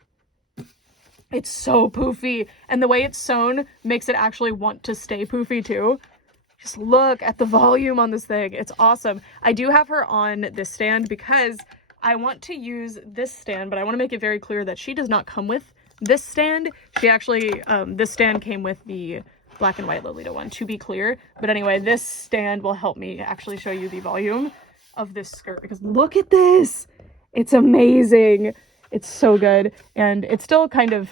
It's so poofy, and the way it's sewn makes it actually want to stay poofy too. Just look at the volume on this thing. It's awesome. I do have her on this stand because I want to use this stand, but I want to make it very clear that she does not come with this stand. She actually, this stand came with the black and white Lolita one, to be clear. But anyway, this stand will help me actually show you the volume of this skirt, because look at this. It's amazing. It's so good. And it's still kind of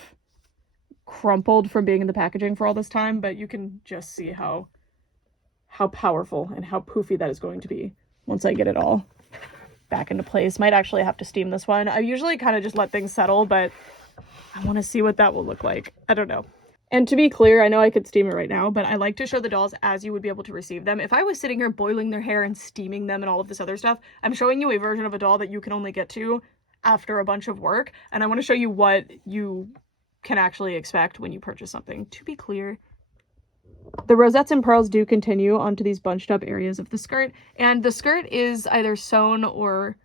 crumpled from being in the packaging for all this time, but you can just see how powerful and how poofy that is going to be once I get it all back into place. Might actually have to steam this one. I usually kind of just let things settle, but I want to see what that will look like. I don't know. And to be clear, I know I could steam it right now, but I like to show the dolls as you would be able to receive them. If I was sitting here boiling their hair and steaming them and all of this other stuff, I'm showing you a version of a doll that you can only get to after a bunch of work, and I want to show you what you can actually expect when you purchase something. To be clear, the rosettes and pearls do continue onto these bunched up areas of the skirt, and the skirt is either sewn or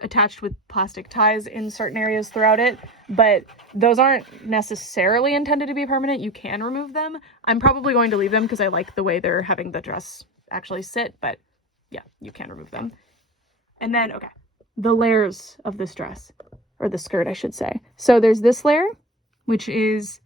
attached with plastic ties in certain areas throughout it, but those aren't necessarily intended to be permanent. You can remove them. I'm probably going to leave them because I like the way they're having the dress actually sit, but yeah, you can remove them. And then, okay, the layers of this dress, or the skirt, I should say. So there's this layer, which is,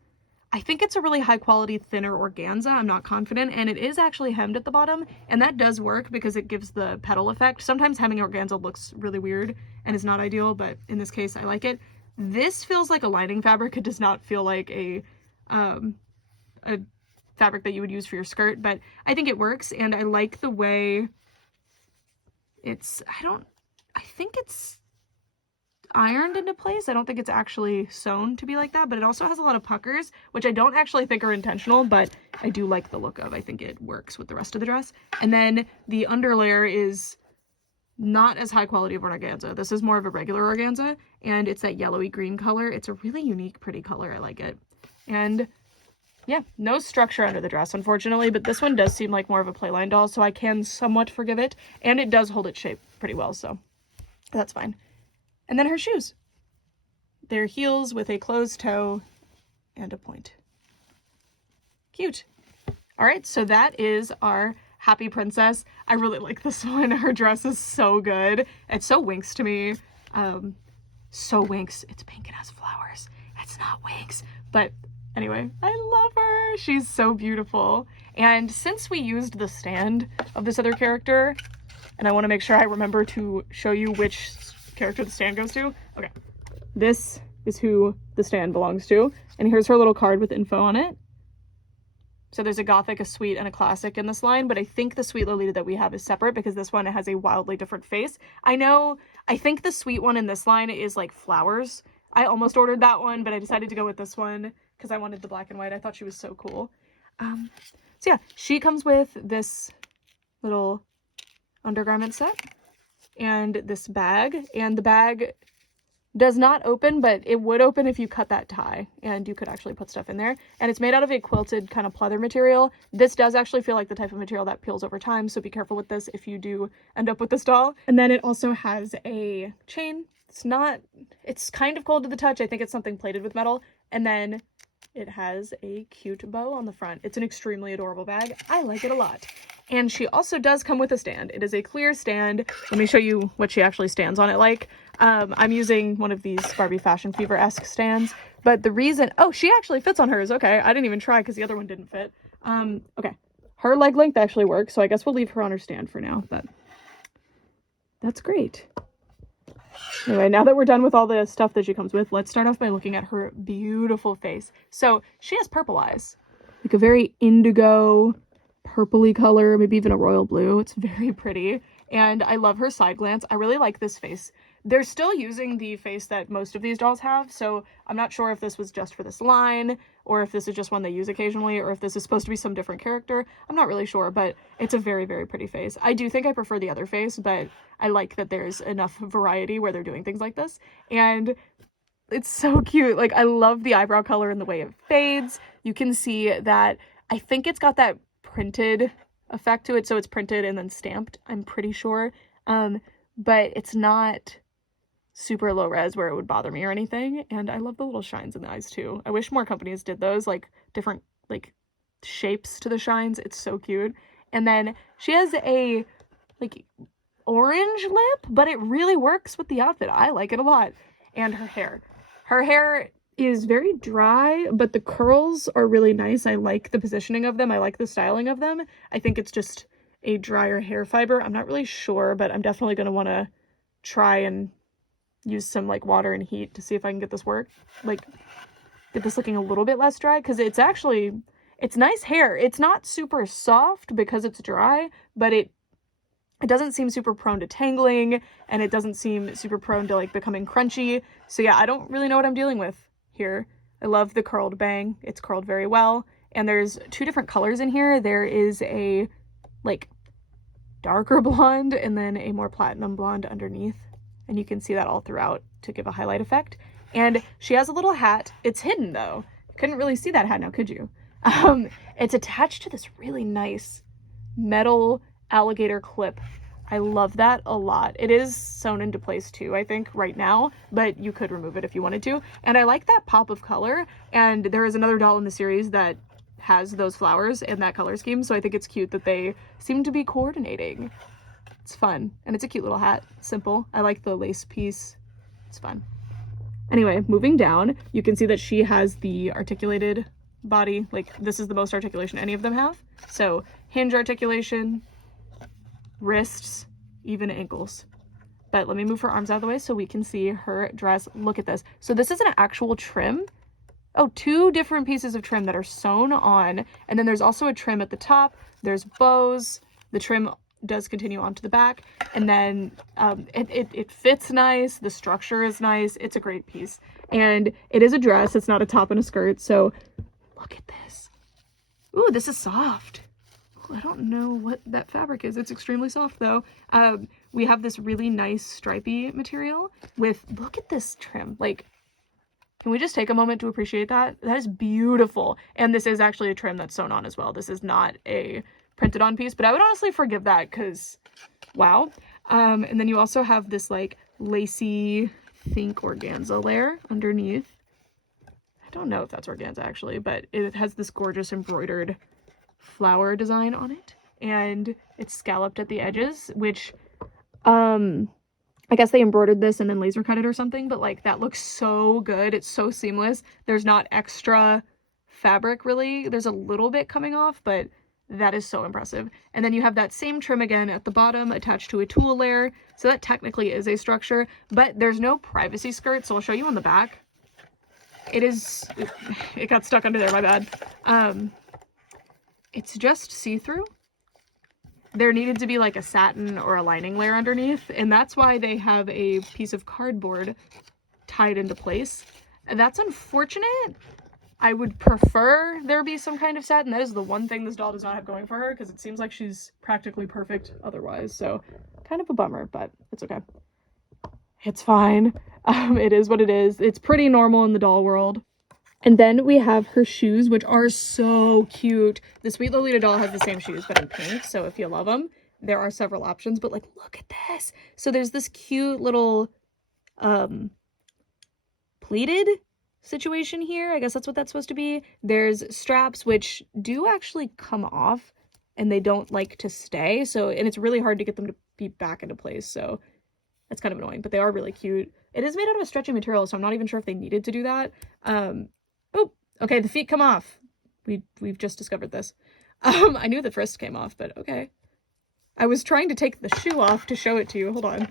I think it's a really high quality thinner organza. I'm not confident, and it is actually hemmed at the bottom, and that does work because it gives the petal effect. Sometimes hemming organza looks really weird and is not ideal, but in this case I like it. This feels like a lining fabric. It does not feel like a fabric that you would use for your skirt, but I think it works, and I like the way it's, I think it's ironed into place. I don't think it's actually sewn to be like that, but it also has a lot of puckers, which I don't actually think are intentional, but I do like the look of. I think it works with the rest of the dress. And then the underlayer is not as high quality of an organza. This is more of a regular organza, and it's that yellowy green color. It's a really unique, pretty color. I like it. And yeah, no structure under the dress, unfortunately, but this one does seem like more of a playline doll, so I can somewhat forgive it, and it does hold its shape pretty well, so that's fine. And then her shoes. They're heels with a closed toe and a point. Cute. All right, so that is our Happy Princess. I really like this one. Her dress is so good. It's so Winx to me. So Winx. It's pink and has flowers. It's not Winx, but anyway, I love her. She's so beautiful. And since we used the stand of this other character, and I want to make sure I remember to show you which character the stand goes to. Okay, this is who the stand belongs to, and here's her little card with info on it. So there's a Gothic, a Sweet, and a Classic in this line, but I think the Sweet Lolita that we have is separate because this one has a wildly different face. I think the Sweet one in this line is like flowers. I almost ordered that one, but I decided to go with this one because I wanted the black and white. I thought she was so cool. So yeah, she comes with this little undergarment set and this bag, and the bag does not open, but it would open if you cut that tie, and you could actually put stuff in there. And it's made out of a quilted kind of pleather material. This does actually feel like the type of material that peels over time, so be careful with this if you do end up with this doll. And then it also has a chain. It's kind of cold to the touch. I think it's something plated with metal. And then it has a cute bow on the front. It's an extremely adorable bag. I like it a lot. And she also does come with a stand. It is a clear stand. Let me show you what she actually stands on it like. I'm using one of these Barbie Fashion Fever-esque stands, but the reason, oh, she actually fits on hers. Okay, I didn't even try because the other one didn't fit. Okay, her leg length actually works, so I guess we'll leave her on her stand for now, but that's great. Anyway, now that we're done with all the stuff that she comes with, let's start off by looking at her beautiful face. So she has purple eyes, like a very indigo, purpley color, maybe even a royal blue. It's very pretty, and I love her side glance. I really like this face. They're still using the face that most of these dolls have, so I'm not sure if this was just for this line, or if this is just one they use occasionally, or if this is supposed to be some different character. I'm not really sure, but it's a very, very pretty face. I do think I prefer the other face, but I like that there's enough variety where they're doing things like this, and it's so cute. Like, I love the eyebrow color and the way it fades. You can see that, I think it's got that printed effect to it, so it's printed and then stamped, I'm pretty sure, but it's not super low res where it would bother me or anything. And I love the little shines in the eyes too. I wish more companies did those, like different like shapes to the shines. It's so cute. And then she has a like orange lip, but it really works with the outfit. I like it a lot. And her hair is very dry, but the curls are really nice. I like the positioning of them. I like the styling of them. I think it's just a drier hair fiber. I'm not really sure, but I'm definitely going to want to try and use some like water and heat to see if I can get this get this looking a little bit less dry, because it's nice hair. It's not super soft because it's dry, but it doesn't seem super prone to tangling, and it doesn't seem super prone to like becoming crunchy. So yeah, I don't really know what I'm dealing with here, I love the curled bang. It's curled very well. And there's 2 different colors in here. There is a like darker blonde and then a more platinum blonde underneath. And you can see that all throughout to give a highlight effect. And she has a little hat. It's hidden though. Couldn't really see that hat now, could you? It's attached to this really nice metal alligator clip. I love that a lot. It is sewn into place too, I think, right now, but you could remove it if you wanted to. And I like that pop of color. And there is another doll in the series that has those flowers and that color scheme, so I think it's cute that they seem to be coordinating. It's fun, and it's a cute little hat. Simple. I like the lace piece. It's fun. Anyway, moving down, you can see that she has the articulated body. Like, this is the most articulation any of them have. So, hinge articulation, wrists, even ankles. But let me move her arms out of the way so we can see her dress. Look at this. So this is an actual trim. Oh, 2 different pieces of trim that are sewn on. And then there's also a trim at the top. There's bows. The trim does continue onto the back. And then it fits nice. The structure is nice. It's a great piece. And it is a dress. It's not a top and a skirt. So look at this. Ooh, this is soft. I don't know what that fabric is. It's extremely soft though. We have this really nice stripy material with, look at this trim. Like, can we just take a moment to appreciate that? That is beautiful. And this is actually a trim that's sewn on as well. This is not a printed on piece, but I would honestly forgive that because, wow. And then you also have this like lacy, I think organza layer underneath. I don't know if that's organza actually, but it has this gorgeous embroidered flower design on it. And it's scalloped at the edges, which, I guess they embroidered this and then laser cut it or something, but like that looks so good. It's so seamless. There's not extra fabric really. There's a little bit coming off, but that is so impressive. And then you have that same trim again at the bottom attached to a tulle layer. So that technically is a structure, but there's no privacy skirt. So I'll show you on the back. It got stuck under there, my bad. It's just see-through. There needed to be like a satin or a lining layer underneath, and that's why they have a piece of cardboard tied into place. And that's unfortunate. I would prefer there be some kind of satin. That is the one thing this doll does not have going for her, because it seems like she's practically perfect otherwise. So kind of a bummer, but it's okay. It's fine. It is what it is. It's pretty normal in the doll world. And then we have her shoes, which are so cute. The Sweet Lolita doll has the same shoes, but in pink. So if you love them, there are several options. But like, look at this. So there's this cute little pleated situation here. I guess that's what that's supposed to be. There's straps, which do actually come off, and they don't like to stay. So, and it's really hard to get them to be back into place. So that's kind of annoying, but they are really cute. It is made out of a stretchy material, so I'm not even sure if they needed to do that. Oh, okay, the feet come off. We've just discovered this. I knew the wrist came off, but okay. I was trying to take the shoe off to show it to you. Hold on.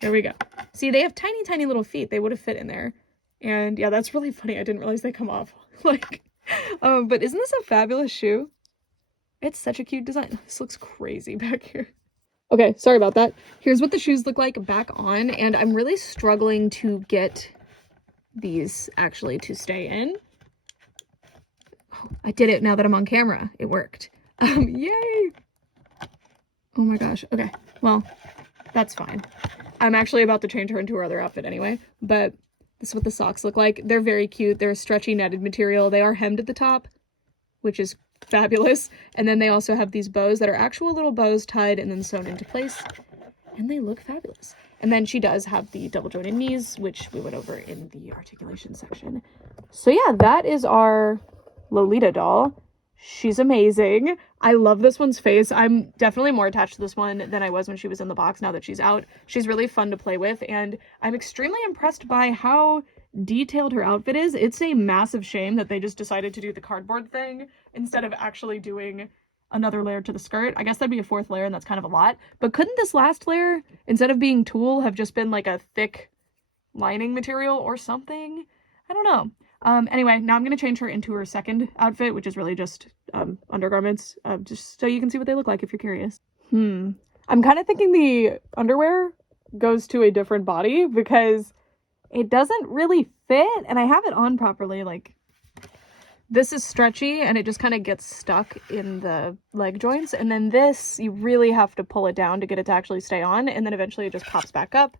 There we go. See, they have tiny, tiny little feet. They would have fit in there. And yeah, that's really funny. I didn't realize they come off. Like, but isn't this a fabulous shoe? It's such a cute design. This looks crazy back here. Okay, sorry about that. Here's what the shoes look like back on, and I'm really struggling to get these actually to stay in. Oh, I did it now that I'm on camera. It worked. Yay! Oh my gosh. Okay, well, that's fine. I'm actually about to change her into her other outfit anyway, but this is what the socks look like. They're very cute. They're a stretchy netted material. They are hemmed at the top, which is fabulous. And then they also have these bows that are actual little bows tied and then sewn into place, and they look fabulous. And then she does have the double jointed knees, which we went over in the articulation section. So yeah, that is our Lolita doll. She's amazing. I love this one's face. I'm definitely more attached to this one than I was when she was in the box now that she's out. She's really fun to play with, and I'm extremely impressed by how detailed her outfit is. It's a massive shame that they just decided to do the cardboard thing instead of actually doing another layer to the skirt. I guess that'd be a 4th layer, and that's kind of a lot. But couldn't this last layer, instead of being tulle, have just been like a thick lining material or something? I don't know. Anyway, now I'm going to change her into her second outfit, which is really just undergarments, just so you can see what they look like if you're curious. I'm kind of thinking the underwear goes to a different body, because it doesn't really fit, and I have it on properly. Like, this is stretchy and it just kind of gets stuck in the leg joints, and then this, you really have to pull it down to get it to actually stay on, and then eventually it just pops back up,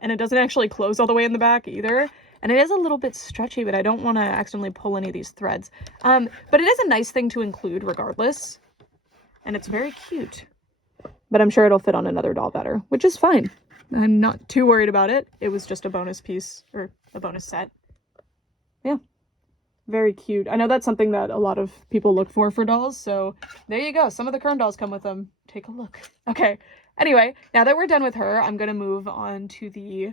and it doesn't actually close all the way in the back either. And it is a little bit stretchy, but I don't want to accidentally pull any of these threads. But it is a nice thing to include regardless. And it's very cute. But I'm sure it'll fit on another doll better, which is fine. I'm not too worried about it. It was just a bonus piece, or a bonus set. Yeah. Very cute. I know that's something that a lot of people look for dolls, so there you go. Some of the Kurhn dolls come with them. Take a look. Okay. Anyway, now that we're done with her, I'm going to move on to the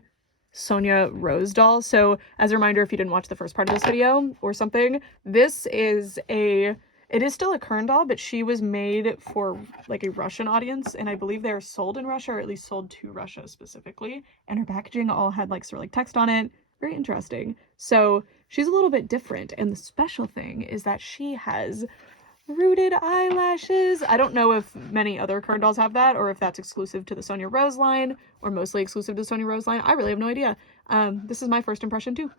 Sonya Rose doll. So as a reminder, if you didn't watch the first part of this video or something, this is it is still a Kurhn doll, but she was made for like a Russian audience, and I believe they're sold in Russia, or at least sold to Russia specifically, and her packaging all had like sort of like text on it. Very interesting. So she's a little bit different, and the special thing is that she has rooted eyelashes. I don't know if many other Kurhn dolls have that, or if that's exclusive to the Sonya Rose line, or mostly exclusive to the Sonya Rose line. I really have no idea. This is my first impression too.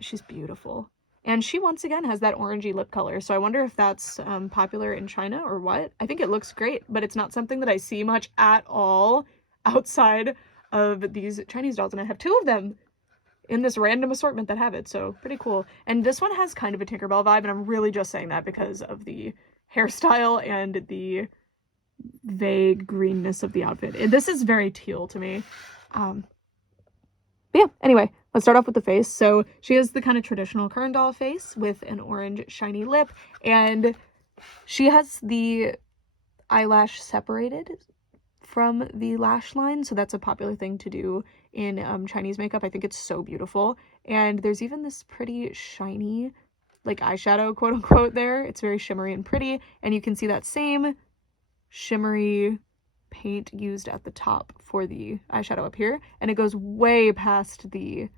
She's beautiful. And she once again has that orangey lip color, so I wonder if that's popular in China or what. I think it looks great, but it's not something that I see much at all outside of these Chinese dolls, and I have two of them in this random assortment that have it, so pretty cool. And this one has kind of a Tinkerbell vibe, and I'm really just saying that because of the hairstyle and the vague greenness of the outfit. This is very teal to me. But yeah, anyway, let's start off with the face. So she has the kind of traditional Kurhn doll face with an orange shiny lip, and she has the eyelash separated from the lash line, so that's a popular thing to do in Chinese makeup. I think it's so beautiful. And there's even this pretty shiny like eyeshadow, quote unquote, there. It's very shimmery and pretty, and you can see that same shimmery paint used at the top for the eyeshadow up here, and it goes way past the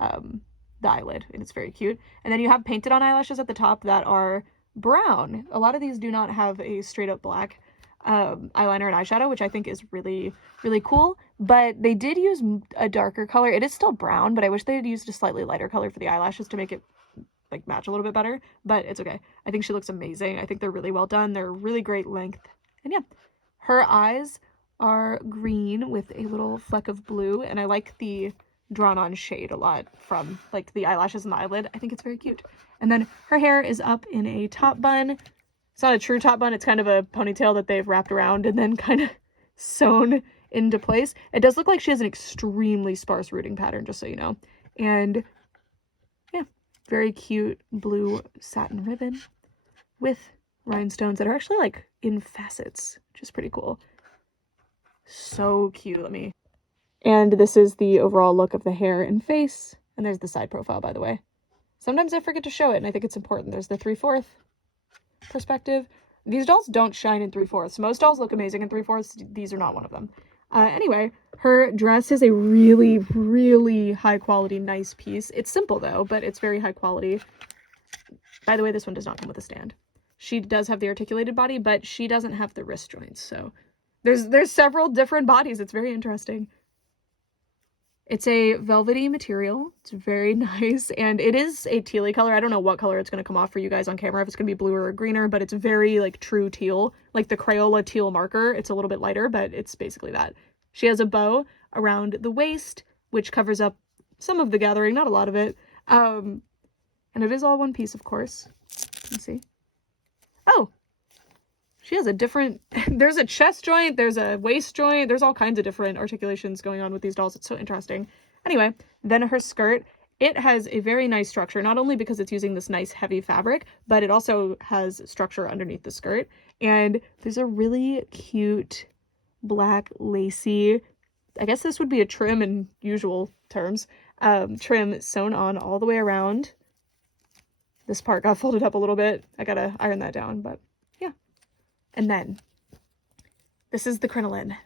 eyelid, and it's very cute. And then you have painted on eyelashes at the top that are brown. A lot of these do not have a straight up black eyeliner and eyeshadow, which I think is really, really cool. But they did use a darker color. It is still brown, but I wish they had used a slightly lighter color for the eyelashes to make it like match a little bit better, but it's okay. I think she looks amazing. I think they're really well done. They're really great length. And yeah, her eyes are green with a little fleck of blue, and I like the drawn on shade a lot from like the eyelashes and the eyelid. I think it's very cute. And then her hair is up in a top bun. It's not a true top bun, it's kind of a ponytail that they've wrapped around and then kind of sewn into place. It does look like she has an extremely sparse rooting pattern, just so you know. And yeah, very cute blue satin ribbon with rhinestones that are actually like in facets, which is pretty cool. So cute. And this is the overall look of the hair and face. And there's the side profile, by the way. Sometimes I forget to show it, and I think it's important. There's the 3/4 perspective. These dolls don't shine in 3/4. Most dolls look amazing in 3/4. These are not one of them. Anyway, her dress is a really, really high quality, nice piece. It's simple though, but it's very high quality. By the way, this one does not come with a stand. She does have the articulated body, but she doesn't have the wrist joints. So there's several different bodies. It's very interesting. It's a velvety material. It's very nice, and it is a tealy color. I don't know what color it's going to come off for you guys on camera, if it's going to be bluer or greener, but it's very like true teal, like the Crayola teal marker. It's a little bit lighter, but it's basically that. She has a bow around the waist, which covers up some of the gathering, not a lot of it. And it is all one piece, of course. You can see. Oh, she has a different, there's a chest joint, there's a waist joint, there's all kinds of different articulations going on with these dolls. It's so interesting. Anyway, then her skirt, it has a very nice structure, not only because it's using this nice heavy fabric, but it also has structure underneath the skirt. And there's a really cute black lacy, I guess this would be a trim in usual terms, trim sewn on all the way around. This part got folded up a little bit. I gotta iron that down, but yeah. And then, this is the crinoline.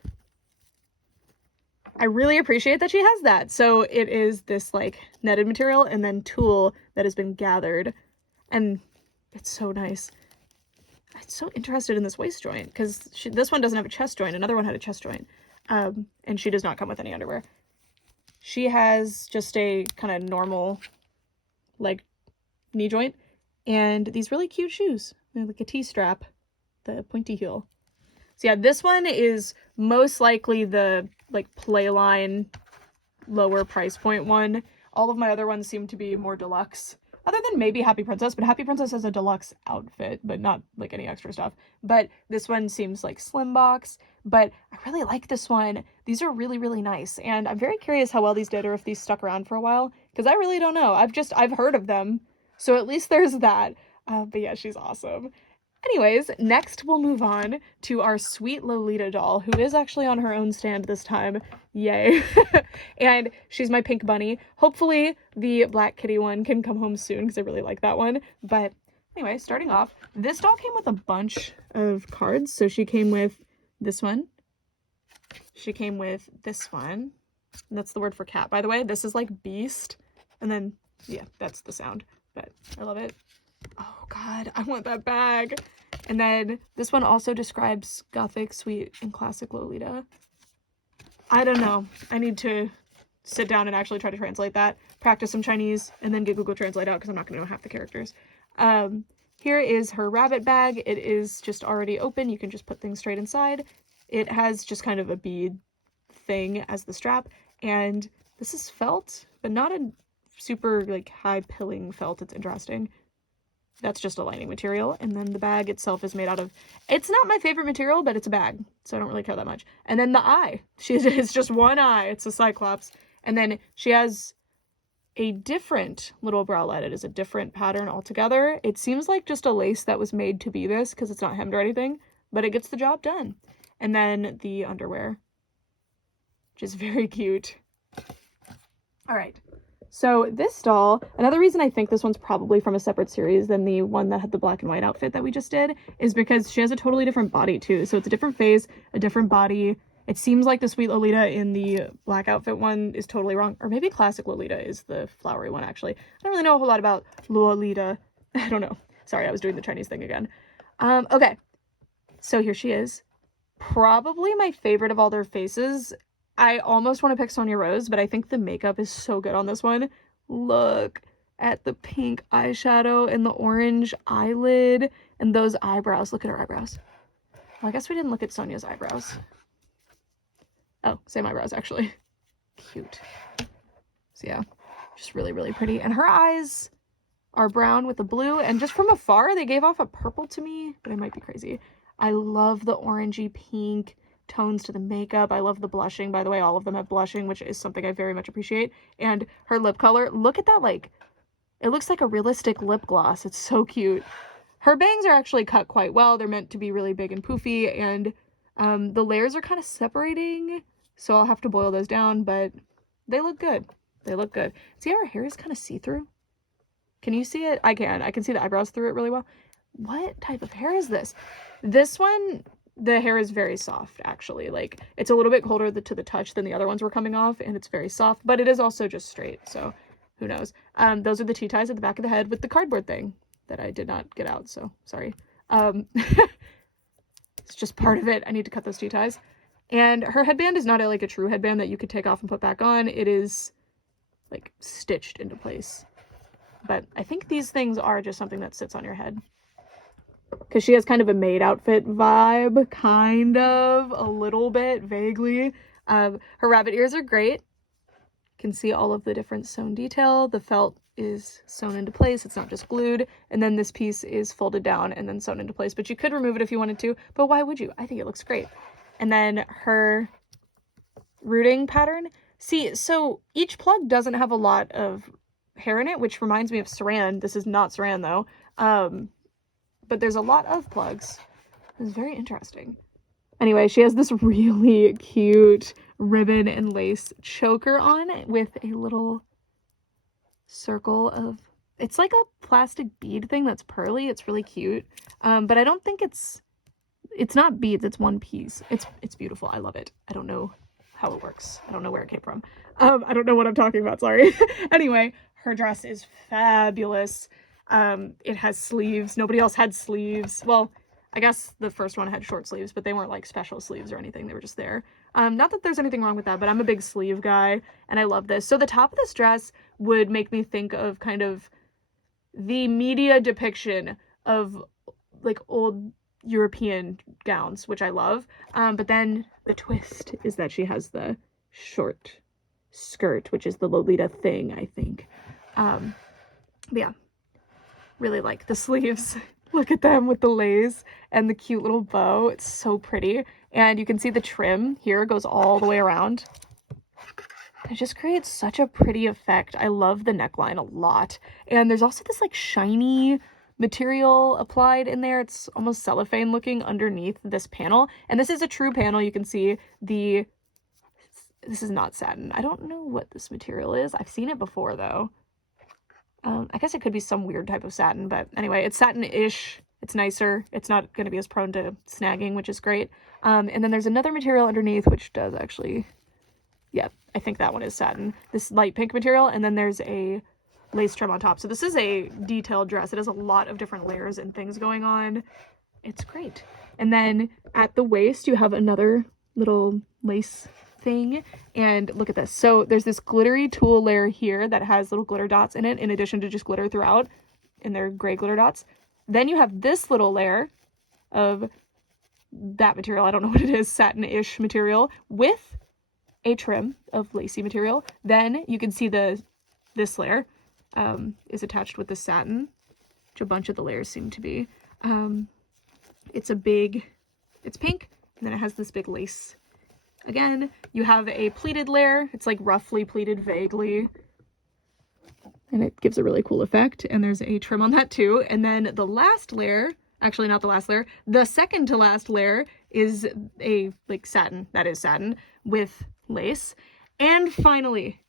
I really appreciate that she has that. So it is this like netted material and then tulle that has been gathered. And it's so nice. I'm so interested in this waist joint because this one doesn't have a chest joint. Another one had a chest joint. And she does not come with any underwear. she has just a kind of normal, like, knee joint, and these really cute shoes. They're like a T-strap, the pointy heel. So yeah, this one is most likely the, like, Playline lower price point one. All of my other ones seem to be more deluxe. Other than maybe Happy Princess, but Happy Princess has a deluxe outfit, but not, like, any extra stuff. But this one seems like slim box, but I really like this one. These are really, really nice, and I'm very curious how well these did or if these stuck around for a while, because I really don't know. I've heard of them, so at least there's that. But yeah, she's awesome. Anyways, next we'll move on to our Sweet Lolita doll, who is actually on her own stand this time. Yay. And she's my pink bunny. Hopefully the black kitty one can come home soon because I really like that one. But anyway, starting off, this doll came with a bunch of cards. So she came with this one. She came with this one. And that's the word for cat, by the way. This is like beast. And then, yeah, that's the sound. But I love it. Oh god, I want that bag. And then this one also describes Gothic, Sweet, and Classic Lolita. I don't know. I need to sit down and actually try to translate that, practice some Chinese, and then get Google Translate out because I'm not going to know half the characters. Here is her rabbit bag. It is just already open. You can just put things straight inside. It has just kind of a bead thing as the strap, and this is felt, but not a super, like, high pilling felt. It's interesting. That's just a lining material, and then the bag itself is made out of, it's not my favorite material, but it's a bag, so I don't really care that much. And then the eye, it's just one eye, it's a cyclops, and then she has a different little bralette. It is a different pattern altogether. It seems like just a lace that was made to be this, because it's not hemmed or anything, but it gets the job done. And then the underwear, which is very cute. All right. So this doll, another reason I think this one's probably from a separate series than the one that had the black and white outfit that we just did, is because she has a totally different body too. So it's a different face, a different body. It seems like the Sweet Lolita in the black outfit one is totally wrong. Or maybe Classic Lolita is the flowery one, actually. I don't really know a whole lot about Lolita. I don't know. Sorry, I was doing the Chinese thing again. Okay. So here she is. Probably my favorite of all their faces. I almost want to pick Sonya Rose, but I think the makeup is so good on this one. Look at the pink eyeshadow and the orange eyelid and those eyebrows. Look at her eyebrows. Well, I guess we didn't look at Sonya's eyebrows. Oh, same eyebrows, actually. Cute. So yeah, just really, really pretty. And her eyes are brown with the blue, and just from afar, they gave off a purple to me, but I might be crazy. I love the orangey pink tones to the makeup. I love the blushing. By the way, all of them have blushing, which is something I very much appreciate. And her lip color, look at that, like, it looks like a realistic lip gloss. It's so cute. Her bangs are actually cut quite well. They're meant to be really big and poofy, and the layers are kind of separating, so I'll have to boil those down, but they look good. They look good. See how her hair is kind of see-through? Can you see it? I can see the eyebrows through it really well. What type of hair is this? This one, the hair is very soft, actually. Like, it's a little bit colder to the touch than the other ones were coming off, and it's very soft, but it is also just straight, so who knows. Those are the tea ties at the back of the head with the cardboard thing that I did not get out, so sorry. It's just part of it. I need to cut those tea ties. And her headband is not like a true headband that you could take off and put back on. It is, like, stitched into place. But I think these things are just something that sits on your head. Because she has kind of a maid outfit vibe, kind of, a little bit, vaguely. Her rabbit ears are great. You can see all of the different sewn detail. The felt is sewn into place. It's not just glued. And then this piece is folded down and then sewn into place. But you could remove it if you wanted to. But why would you? I think it looks great. And then her rooting pattern. See, so each plug doesn't have a lot of hair in it, which reminds me of saran. This is not saran, though. But there's a lot of plugs. It's very interesting. Anyway, she has this really cute ribbon and lace choker on with a little circle of, it's like a plastic bead thing that's pearly. It's really cute. But I don't think it's not beads. It's one piece. It's beautiful. I love it. I don't know how it works. I don't know where it came from. I don't know what I'm talking about. Sorry. Anyway, her dress is fabulous. It has sleeves. Nobody else had sleeves. Well, I guess the first one had short sleeves, but they weren't like special sleeves or anything. They were just there. Not that there's anything wrong with that, but I'm a big sleeve guy, and I love this. So the top of this dress would make me think of kind of the media depiction of like old European gowns, which I love. But then the twist is that she has the short skirt, which is the Lolita thing, I think. But yeah, really like the sleeves. Look at them with the lace and the cute little bow. It's so pretty. And you can see the trim here goes all the way around. It just creates such a pretty effect. I love the neckline a lot. And there's also this like shiny material applied in there. It's almost cellophane looking underneath this panel. And this is a true panel. You can see this is not satin. I don't know what this material is. I've seen it before though. I guess it could be some weird type of satin, but anyway, it's satin-ish. It's nicer. It's not going to be as prone to snagging, which is great. And then there's another material underneath, which does actually, yeah, I think that one is satin. This light pink material, and then there's a lace trim on top. So this is a detailed dress. It has a lot of different layers and things going on. It's great. And then at the waist, you have another little lace thing, and look at this. So there's this glittery tulle layer here that has little glitter dots in it, in addition to just glitter throughout, and they're gray glitter dots. Then you have this little layer of that material, I don't know what it is, satin-ish material, with a trim of lacy material. Then you can see this layer is attached with the satin, which a bunch of the layers seem to be. It's pink, and then it has this big lace. Again, you have a pleated layer. It's like roughly pleated vaguely, and it gives a really cool effect. And there's a trim on that too. And then the last layer, actually not the last layer, the second to last layer is a like satin, that is satin, with lace. And finally,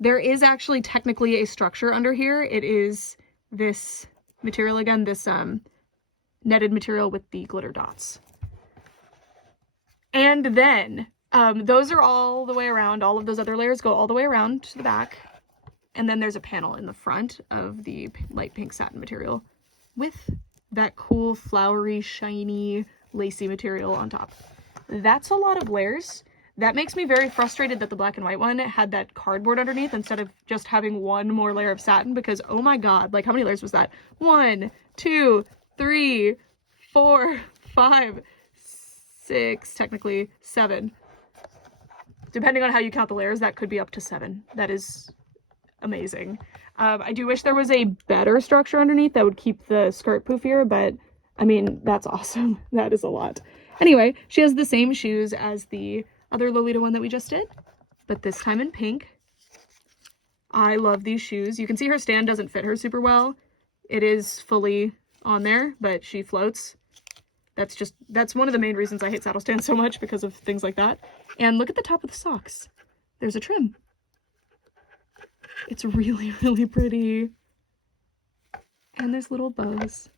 there is actually technically a structure under here. It is this material again, this netted material with the glitter dots. And then those are all the way around. All of those other layers go all the way around to the back. And then there's a panel in the front of the light pink satin material with that cool flowery, shiny, lacy material on top. That's a lot of layers. That makes me very frustrated that the black and white one had that cardboard underneath instead of just having one more layer of satin, because oh my god, like how many layers was that? 1, 2, 3, 4, 5, 6, technically 7. Depending on how you count the layers, that could be up to 7. That is amazing. I do wish there was a better structure underneath that would keep the skirt poofier, but I mean, that's awesome. That is a lot. Anyway, she has the same shoes as the other Lolita one that we just did, but this time in pink. I love these shoes. You can see her stand doesn't fit her super well. It is fully on there, but she floats. That's one of the main reasons I hate saddle stands so much, because of things like that. And look at the top of the socks. There's a trim. It's really, really pretty. And there's little bows.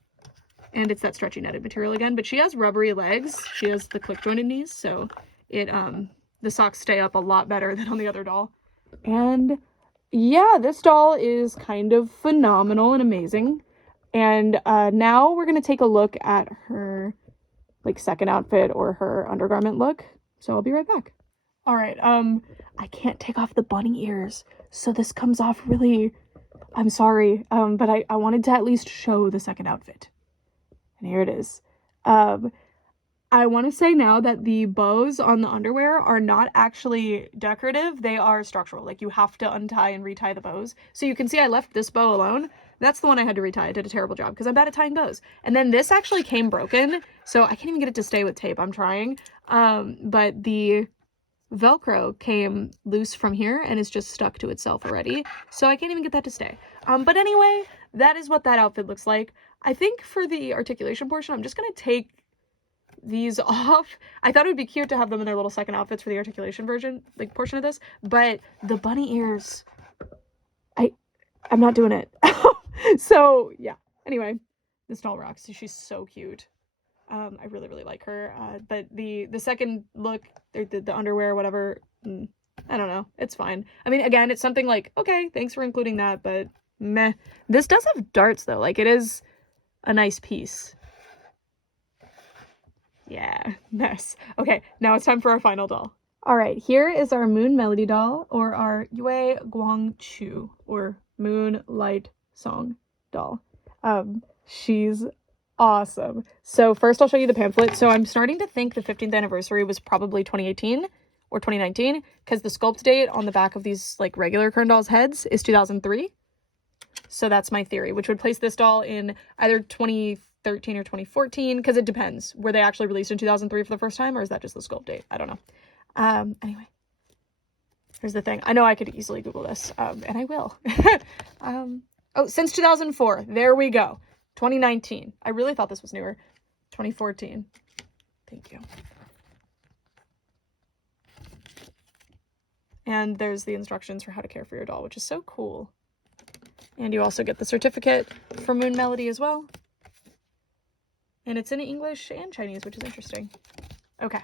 And it's that stretchy netted material again, but she has rubbery legs. She has the click jointed knees, so it the socks stay up a lot better than on the other doll. And yeah, this doll is kind of phenomenal and amazing. And now we're gonna take a look at her like second outfit or her undergarment look. So I'll be right back. All right, I can't take off the bunny ears, so this comes off really, I'm sorry, but I wanted to at least show the second outfit. And here it is. I want to say now that the bows on the underwear are not actually decorative, they are structural. Like, you have to untie and retie the bows. So you can see I left this bow alone. That's the one I had to retie. I did a terrible job because I'm bad at tying bows. And then this actually came broken, so I can't even get it to stay with tape. I'm trying. But the Velcro came loose from here and is just stuck to itself already, so I can't even get that to stay. But anyway, that is what that outfit looks like. I think for the articulation portion, I'm just gonna take these off. I thought it would be cute to have them in their little second outfits for the articulation version, like portion of this, but the bunny ears, I'm not doing it. So yeah, anyway, this doll rocks. She's so cute. I really, really like her. But the second look, the underwear, whatever, I don't know. It's fine. I mean, again, it's something like, okay, thanks for including that, but meh. This does have darts though. Like, it is a nice piece. Yeah, nice. Okay, now it's time for our final doll. All right, here is our Moon Melody doll, or our Yue Guangchu, or Moonlight Song doll. She's awesome. So first I'll show you the pamphlet. So I'm starting to think the 15th anniversary was probably 2018 or 2019, because the sculpt date on the back of these like regular Kurhn dolls heads is 2003. So that's my theory, which would place this doll in either 2013 or 2014, because it depends. Were they actually released in 2003 for the first time, or is that just the sculpt date? I don't know. Anyway, here's the thing. I know I could easily Google this, and I will. Oh, since 2004. There we go. 2019. I really thought this was newer. 2014. Thank you. And there's the instructions for how to care for your doll, which is so cool. And you also get the certificate from Moon Melody as well. And it's in English and Chinese, which is interesting. Okay.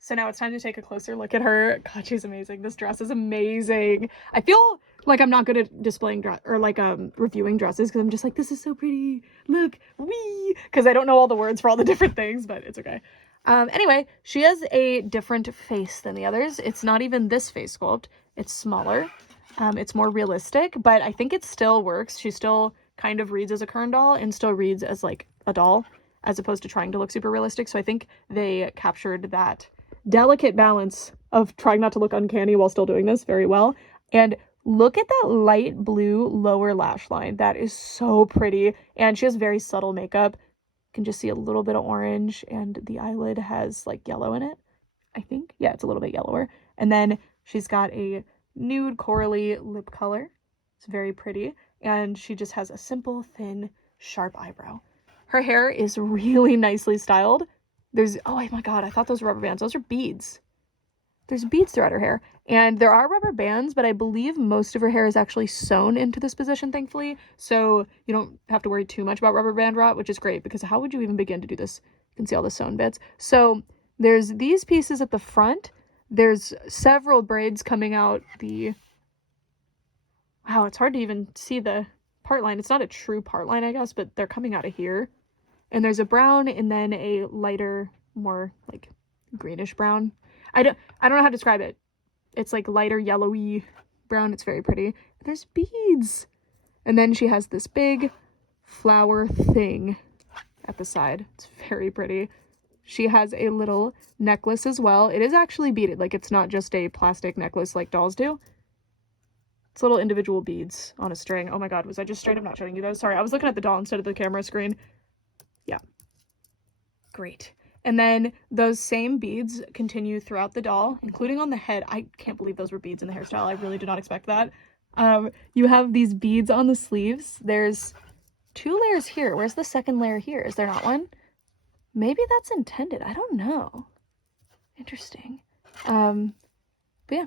So now it's time to take a closer look at her. God, she's amazing. This dress is amazing. I feel like I'm not good at displaying dress or like reviewing dresses, because I'm just like, this is so pretty. Look, wee, because I don't know all the words for all the different things, but it's okay. Anyway, she has a different face than the others. It's not even this face sculpt. It's smaller. It's more realistic, but I think it still works. She still kind of reads as a Kurhn doll and still reads as like a doll, as opposed to trying to look super realistic. So I think they captured that delicate balance of trying not to look uncanny while still doing this very well. And look at that light blue lower lash line. That is so pretty. And she has very subtle makeup. You can just see a little bit of orange, and the eyelid has like yellow in it, I think. Yeah, it's a little bit yellower. And then she's got a nude corally lip color. It's very pretty. And she just has a simple, thin, sharp eyebrow. Her hair is really nicely styled. There's, oh my god, I thought those were rubber bands. Those are beads. There's beads throughout her hair. And there are rubber bands, but I believe most of her hair is actually sewn into this position, thankfully. So you don't have to worry too much about rubber band rot, which is great, because how would you even begin to do this? You can see all the sewn bits. So there's these pieces at the front. There's several braids coming out the... Wow, it's hard to even see the part line. It's not a true part line, I guess, but they're coming out of here. And there's a brown and then a lighter, more like greenish brown. I don't know how to describe it. It's like lighter yellowy brown. It's very pretty. There's beads. And then she has this big flower thing at the side. It's very pretty. She has a little necklace as well. It is actually beaded. Like, it's not just a plastic necklace like dolls do. It's little individual beads on a string. Oh my god, was I just straight up not showing you those? Sorry, I was looking at the doll instead of the camera screen. Yeah. Great. And then those same beads continue throughout the doll, including on the head. I can't believe those were beads in the hairstyle. I really did not expect that. You have these beads on the sleeves. There's 2 layers here. Where's the second layer here? Is there not one? Maybe that's intended. I don't know. Interesting. But yeah.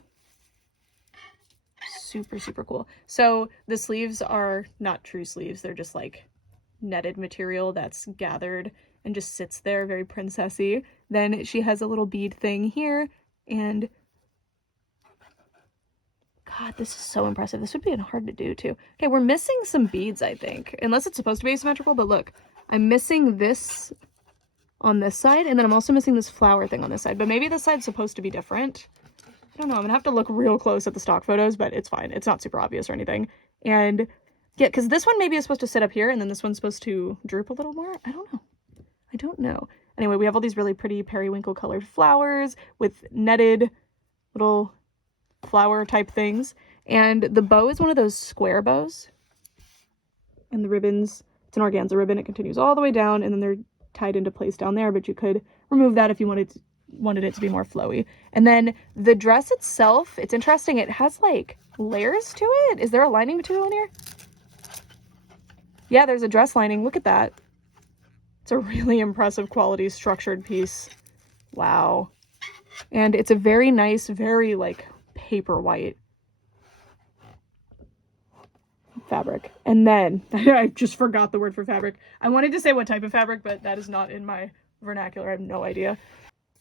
Super, super cool. So the sleeves are not true sleeves. They're just like netted material that's gathered and just sits there, very princessy. Then she has a little bead thing here, and god, this is so impressive. This would be hard to do too. Okay, we're missing some beads, I think, unless it's supposed to be asymmetrical, but look, I'm missing this on this side, and then I'm also missing this flower thing on this side, but maybe this side's supposed to be different. I don't know. I'm gonna have to look real close at the stock photos, but it's fine. It's not super obvious or anything. And yeah, because this one maybe is supposed to sit up here, and then this one's supposed to droop a little more. I don't know. I don't know. Anyway, we have all these really pretty periwinkle colored flowers with netted little flower type things. And the bow is one of those square bows. And the ribbons, it's an organza ribbon. It continues all the way down, and then they're tied into place down there, but you could remove that if you wanted it to be more flowy. And then the dress itself, it's interesting. It has like layers to it. Is there a lining material in here? Yeah, there's a dress lining. Look at that. It's a really impressive quality structured piece. Wow. And it's a very nice, very like paper white fabric. And then I just forgot the word for fabric. I wanted to say what type of fabric, but that is not in my vernacular. I have no idea.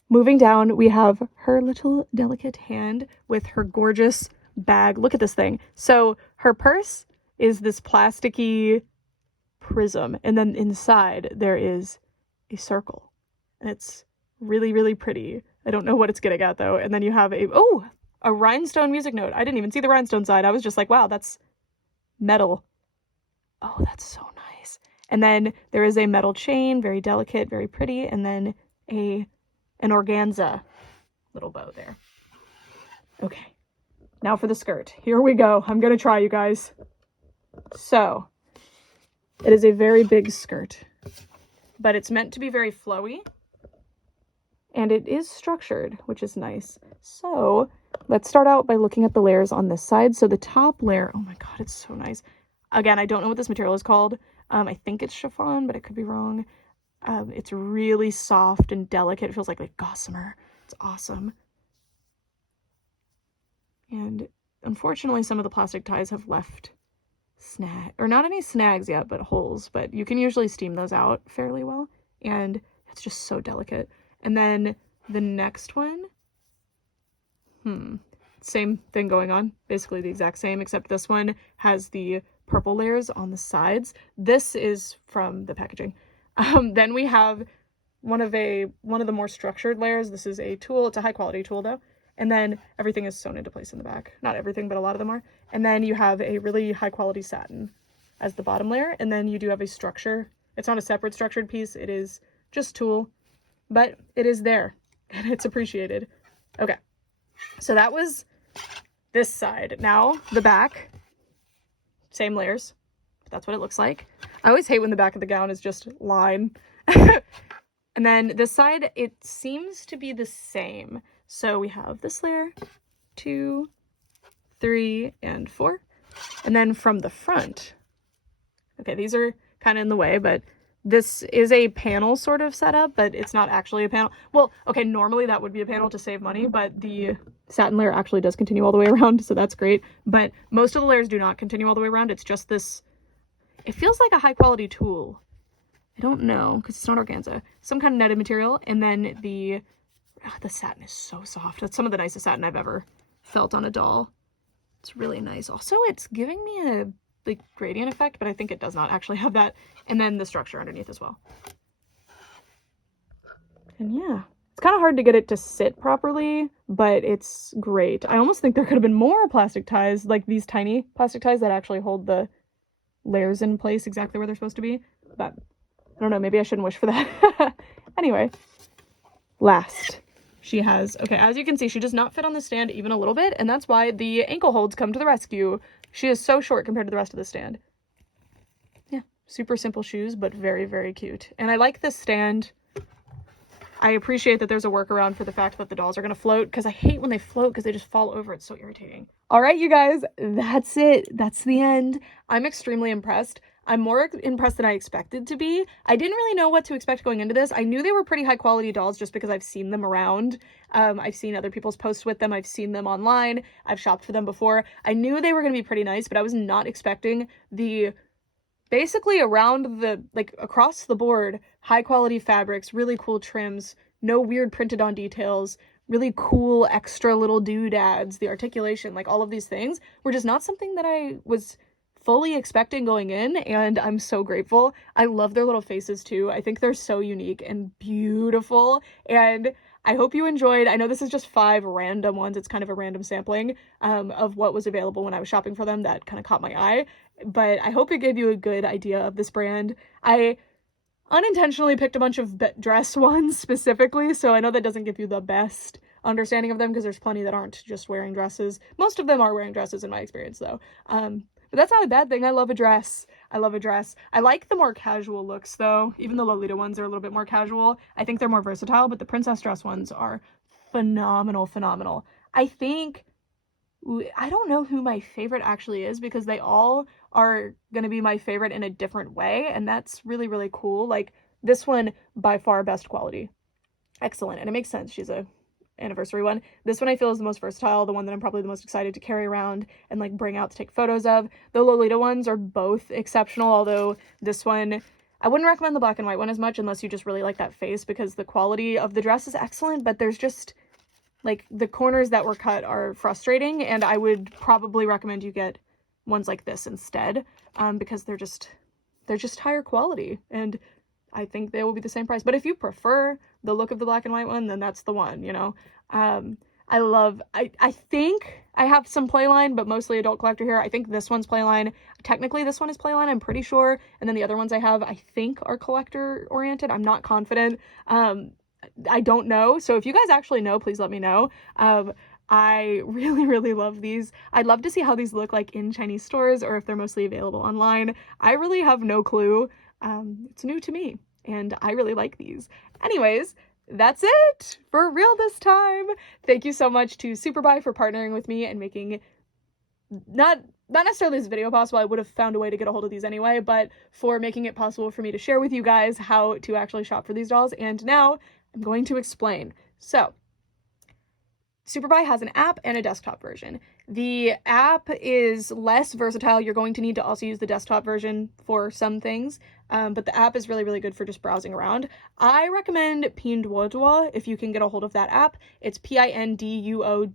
Moving down, we have her little delicate hand with her gorgeous bag. Look at this thing. So her purse is this plasticky prism, and then inside there is a circle, and it's Really, really pretty. I don't know what it's getting at though. And then you have a rhinestone music note. I didn't even see the rhinestone side. I was just like, wow, that's metal. Oh, that's so nice. And then there is a metal chain, very delicate, very pretty, and then an organza little bow there. Okay, now for the skirt. Here we go. I'm gonna try, you guys. So, it is a very big skirt, but it's meant to be very flowy, and it is structured, which is nice. So, let's start out by looking at the layers on this side. So the top layer, oh my god, it's so nice. Again, I don't know what this material is called. I think it's chiffon, but I could be wrong. It's really soft and delicate. It feels like gossamer. It's awesome. And unfortunately, some of the plastic ties have left not any snags yet, but holes. But you can usually steam those out fairly well. And it's just so delicate. And then the next one, same thing going on. Basically the exact same, except this one has the purple layers on the sides. This is from the packaging. Then we have one of the more structured layers. This is a tulle. It's a high quality tulle though. And then everything is sewn into place in the back. Not everything, but a lot of them are. And then you have a really high quality satin as the bottom layer. And then you do have a structure. It's not a separate structured piece. It is just tulle, but it is there and it's appreciated. Okay. So that was this side. Now the back, same layers. That's what it looks like. I always hate when the back of the gown is just line. And then this side, it seems to be the same. So we have this layer, 2, 3, and 4. And then from the front, okay, these are kind of in the way, but this is a panel sort of setup, but it's not actually a panel. Well, okay, normally that would be a panel to save money, but the satin layer actually does continue all the way around, so that's great. But most of the layers do not continue all the way around. It's just this, it feels like a high quality tulle. I don't know, because it's not organza. Some kind of netted material, and then the satin is so soft. That's some of the nicest satin I've ever felt on a doll. It's really nice. Also, it's giving me a gradient effect, but I think it does not actually have that. And then the structure underneath as well. And yeah, it's kind of hard to get it to sit properly, but it's great. I almost think there could have been more plastic ties, like these tiny plastic ties that actually hold the layers in place exactly where they're supposed to be. But I don't know, maybe I shouldn't wish for that. Anyway, last. She has, okay, as you can see, she does not fit on the stand even a little bit, and that's why the ankle holds come to the rescue. She is so short compared to the rest of the stand. Yeah, super simple shoes, but very, very cute. And I like this stand. I appreciate that there's a workaround for the fact that the dolls are going to float, because I hate when they float because they just fall over. It's so irritating. All right, you guys, that's it. That's the end. I'm extremely impressed. I'm more impressed than I expected to be. I didn't really know what to expect going into this. I knew they were pretty high quality dolls just because I've seen them around. I've seen other people's posts with them. I've seen them online. I've shopped for them before. I knew they were going to be pretty nice, but I was not expecting the basically around the, across the board, high quality fabrics, really cool trims, no weird printed on details, really cool extra little doodads, the articulation, all of these things were just not something that I was fully expecting going in, and I'm so grateful. I love their little faces too. I think they're so unique and beautiful, and I hope you enjoyed. I know this is just 5 random ones. It's kind of a random sampling of what was available when I was shopping for them that kind of caught my eye, but I hope it gave you a good idea of this brand. I unintentionally picked a bunch of dress ones specifically, so I know that doesn't give you the best understanding of them because there's plenty that aren't just wearing dresses. Most of them are wearing dresses in my experience though. But that's not a bad thing. I love a dress. I love a dress. I like the more casual looks though. Even the Lolita ones are a little bit more casual. I think they're more versatile, but the princess dress ones are phenomenal, phenomenal. I don't know who my favorite actually is because they all are going to be my favorite in a different way, and that's really, really cool. This one, by far best quality. Excellent. And it makes sense. She's a anniversary one. This one I feel is the most versatile, the one that I'm probably the most excited to carry around and bring out to take photos of. The Lolita ones are both exceptional, although this one, I wouldn't recommend the black and white one as much unless you just really like that face because the quality of the dress is excellent, but there's just the corners that were cut are frustrating, and I would probably recommend you get ones like this instead because they're just higher quality, and I think they will be the same price. But if you prefer the look of the black and white one, then that's the one, you know. I think I have some Playline, but mostly adult collector here. I think this one's Playline. Technically, this one is Playline, I'm pretty sure. And then the other ones I have, I think, are collector oriented. I'm not confident. I don't know. So if you guys actually know, please let me know. I really, really love these. I'd love to see how these look like in Chinese stores or if they're mostly available online. I really have no clue. It's new to me and I really like these. Anyways, that's it for real this time. Thank you so much to SuperBuy for partnering with me and making not necessarily this video possible. I would have found a way to get a hold of these anyway, but for making it possible for me to share with you guys how to actually shop for these dolls. And now I'm going to explain. So SuperBuy has an app and a desktop version. The app is less versatile. You're going to need to also use the desktop version for some things, but the app is really, really good for just browsing around. I recommend Pinduoduo if you can get a hold of that app. It's Pinduoduo,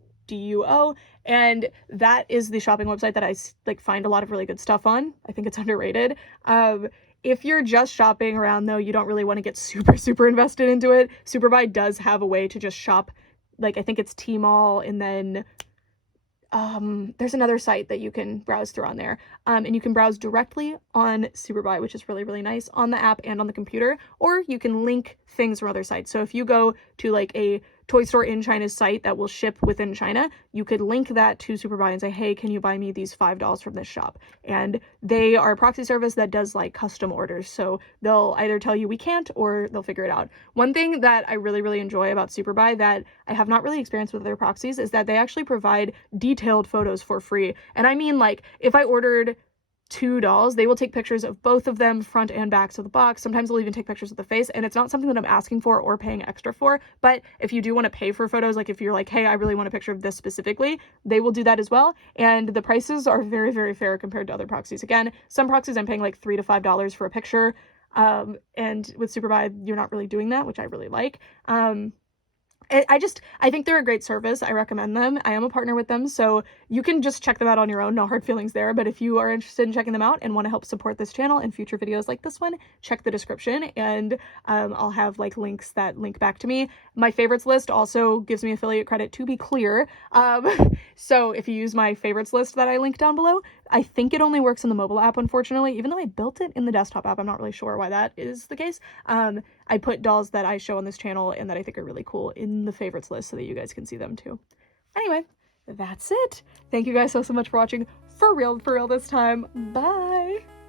and that is the shopping website that I find a lot of really good stuff on. I think it's underrated. If you're just shopping around though, you don't really want to get super invested into it. SuperBuy does have a way to just shop. I think it's Tmall, and then there's another site that you can browse through on there. And you can browse directly on SuperBuy, which is really, really nice on the app and on the computer, or you can link things from other sites. So if you go to a toy store in China's site that will ship within China, you could link that to SuperBuy and say, hey, can you buy me these $5 from this shop? And they are a proxy service that does custom orders. So they'll either tell you we can't or they'll figure it out. One thing that I really, really enjoy about SuperBuy that I have not really experienced with other proxies is that they actually provide detailed photos for free. And I mean, if I ordered 2 dolls, they will take pictures of both of them, front and backs of the box. Sometimes they'll even take pictures of the face, and it's not something that I'm asking for or paying extra for. But if you do want to pay for photos, if you're hey, I really want a picture of this specifically, they will do that as well. And the prices are very, very fair compared to other proxies. Again, some proxies I'm paying $3 to $5 for a picture. And with SuperBuy, you're not really doing that, which I really like. I think they're a great service. I recommend them. I am a partner with them, so you can just check them out on your own. No hard feelings there. But if you are interested in checking them out and want to help support this channel and future videos like this one, check the description, and I'll have links that link back to me. My favorites list also gives me affiliate credit, to be clear. So if you use my favorites list that I link down below, I think it only works in the mobile app, unfortunately. Even though I built it in the desktop app, I'm not really sure why that is the case. I put dolls that I show on this channel and that I think are really cool in the favorites list so that you guys can see them too. Anyway, that's it. Thank you guys so much for watching. For real this time. Bye!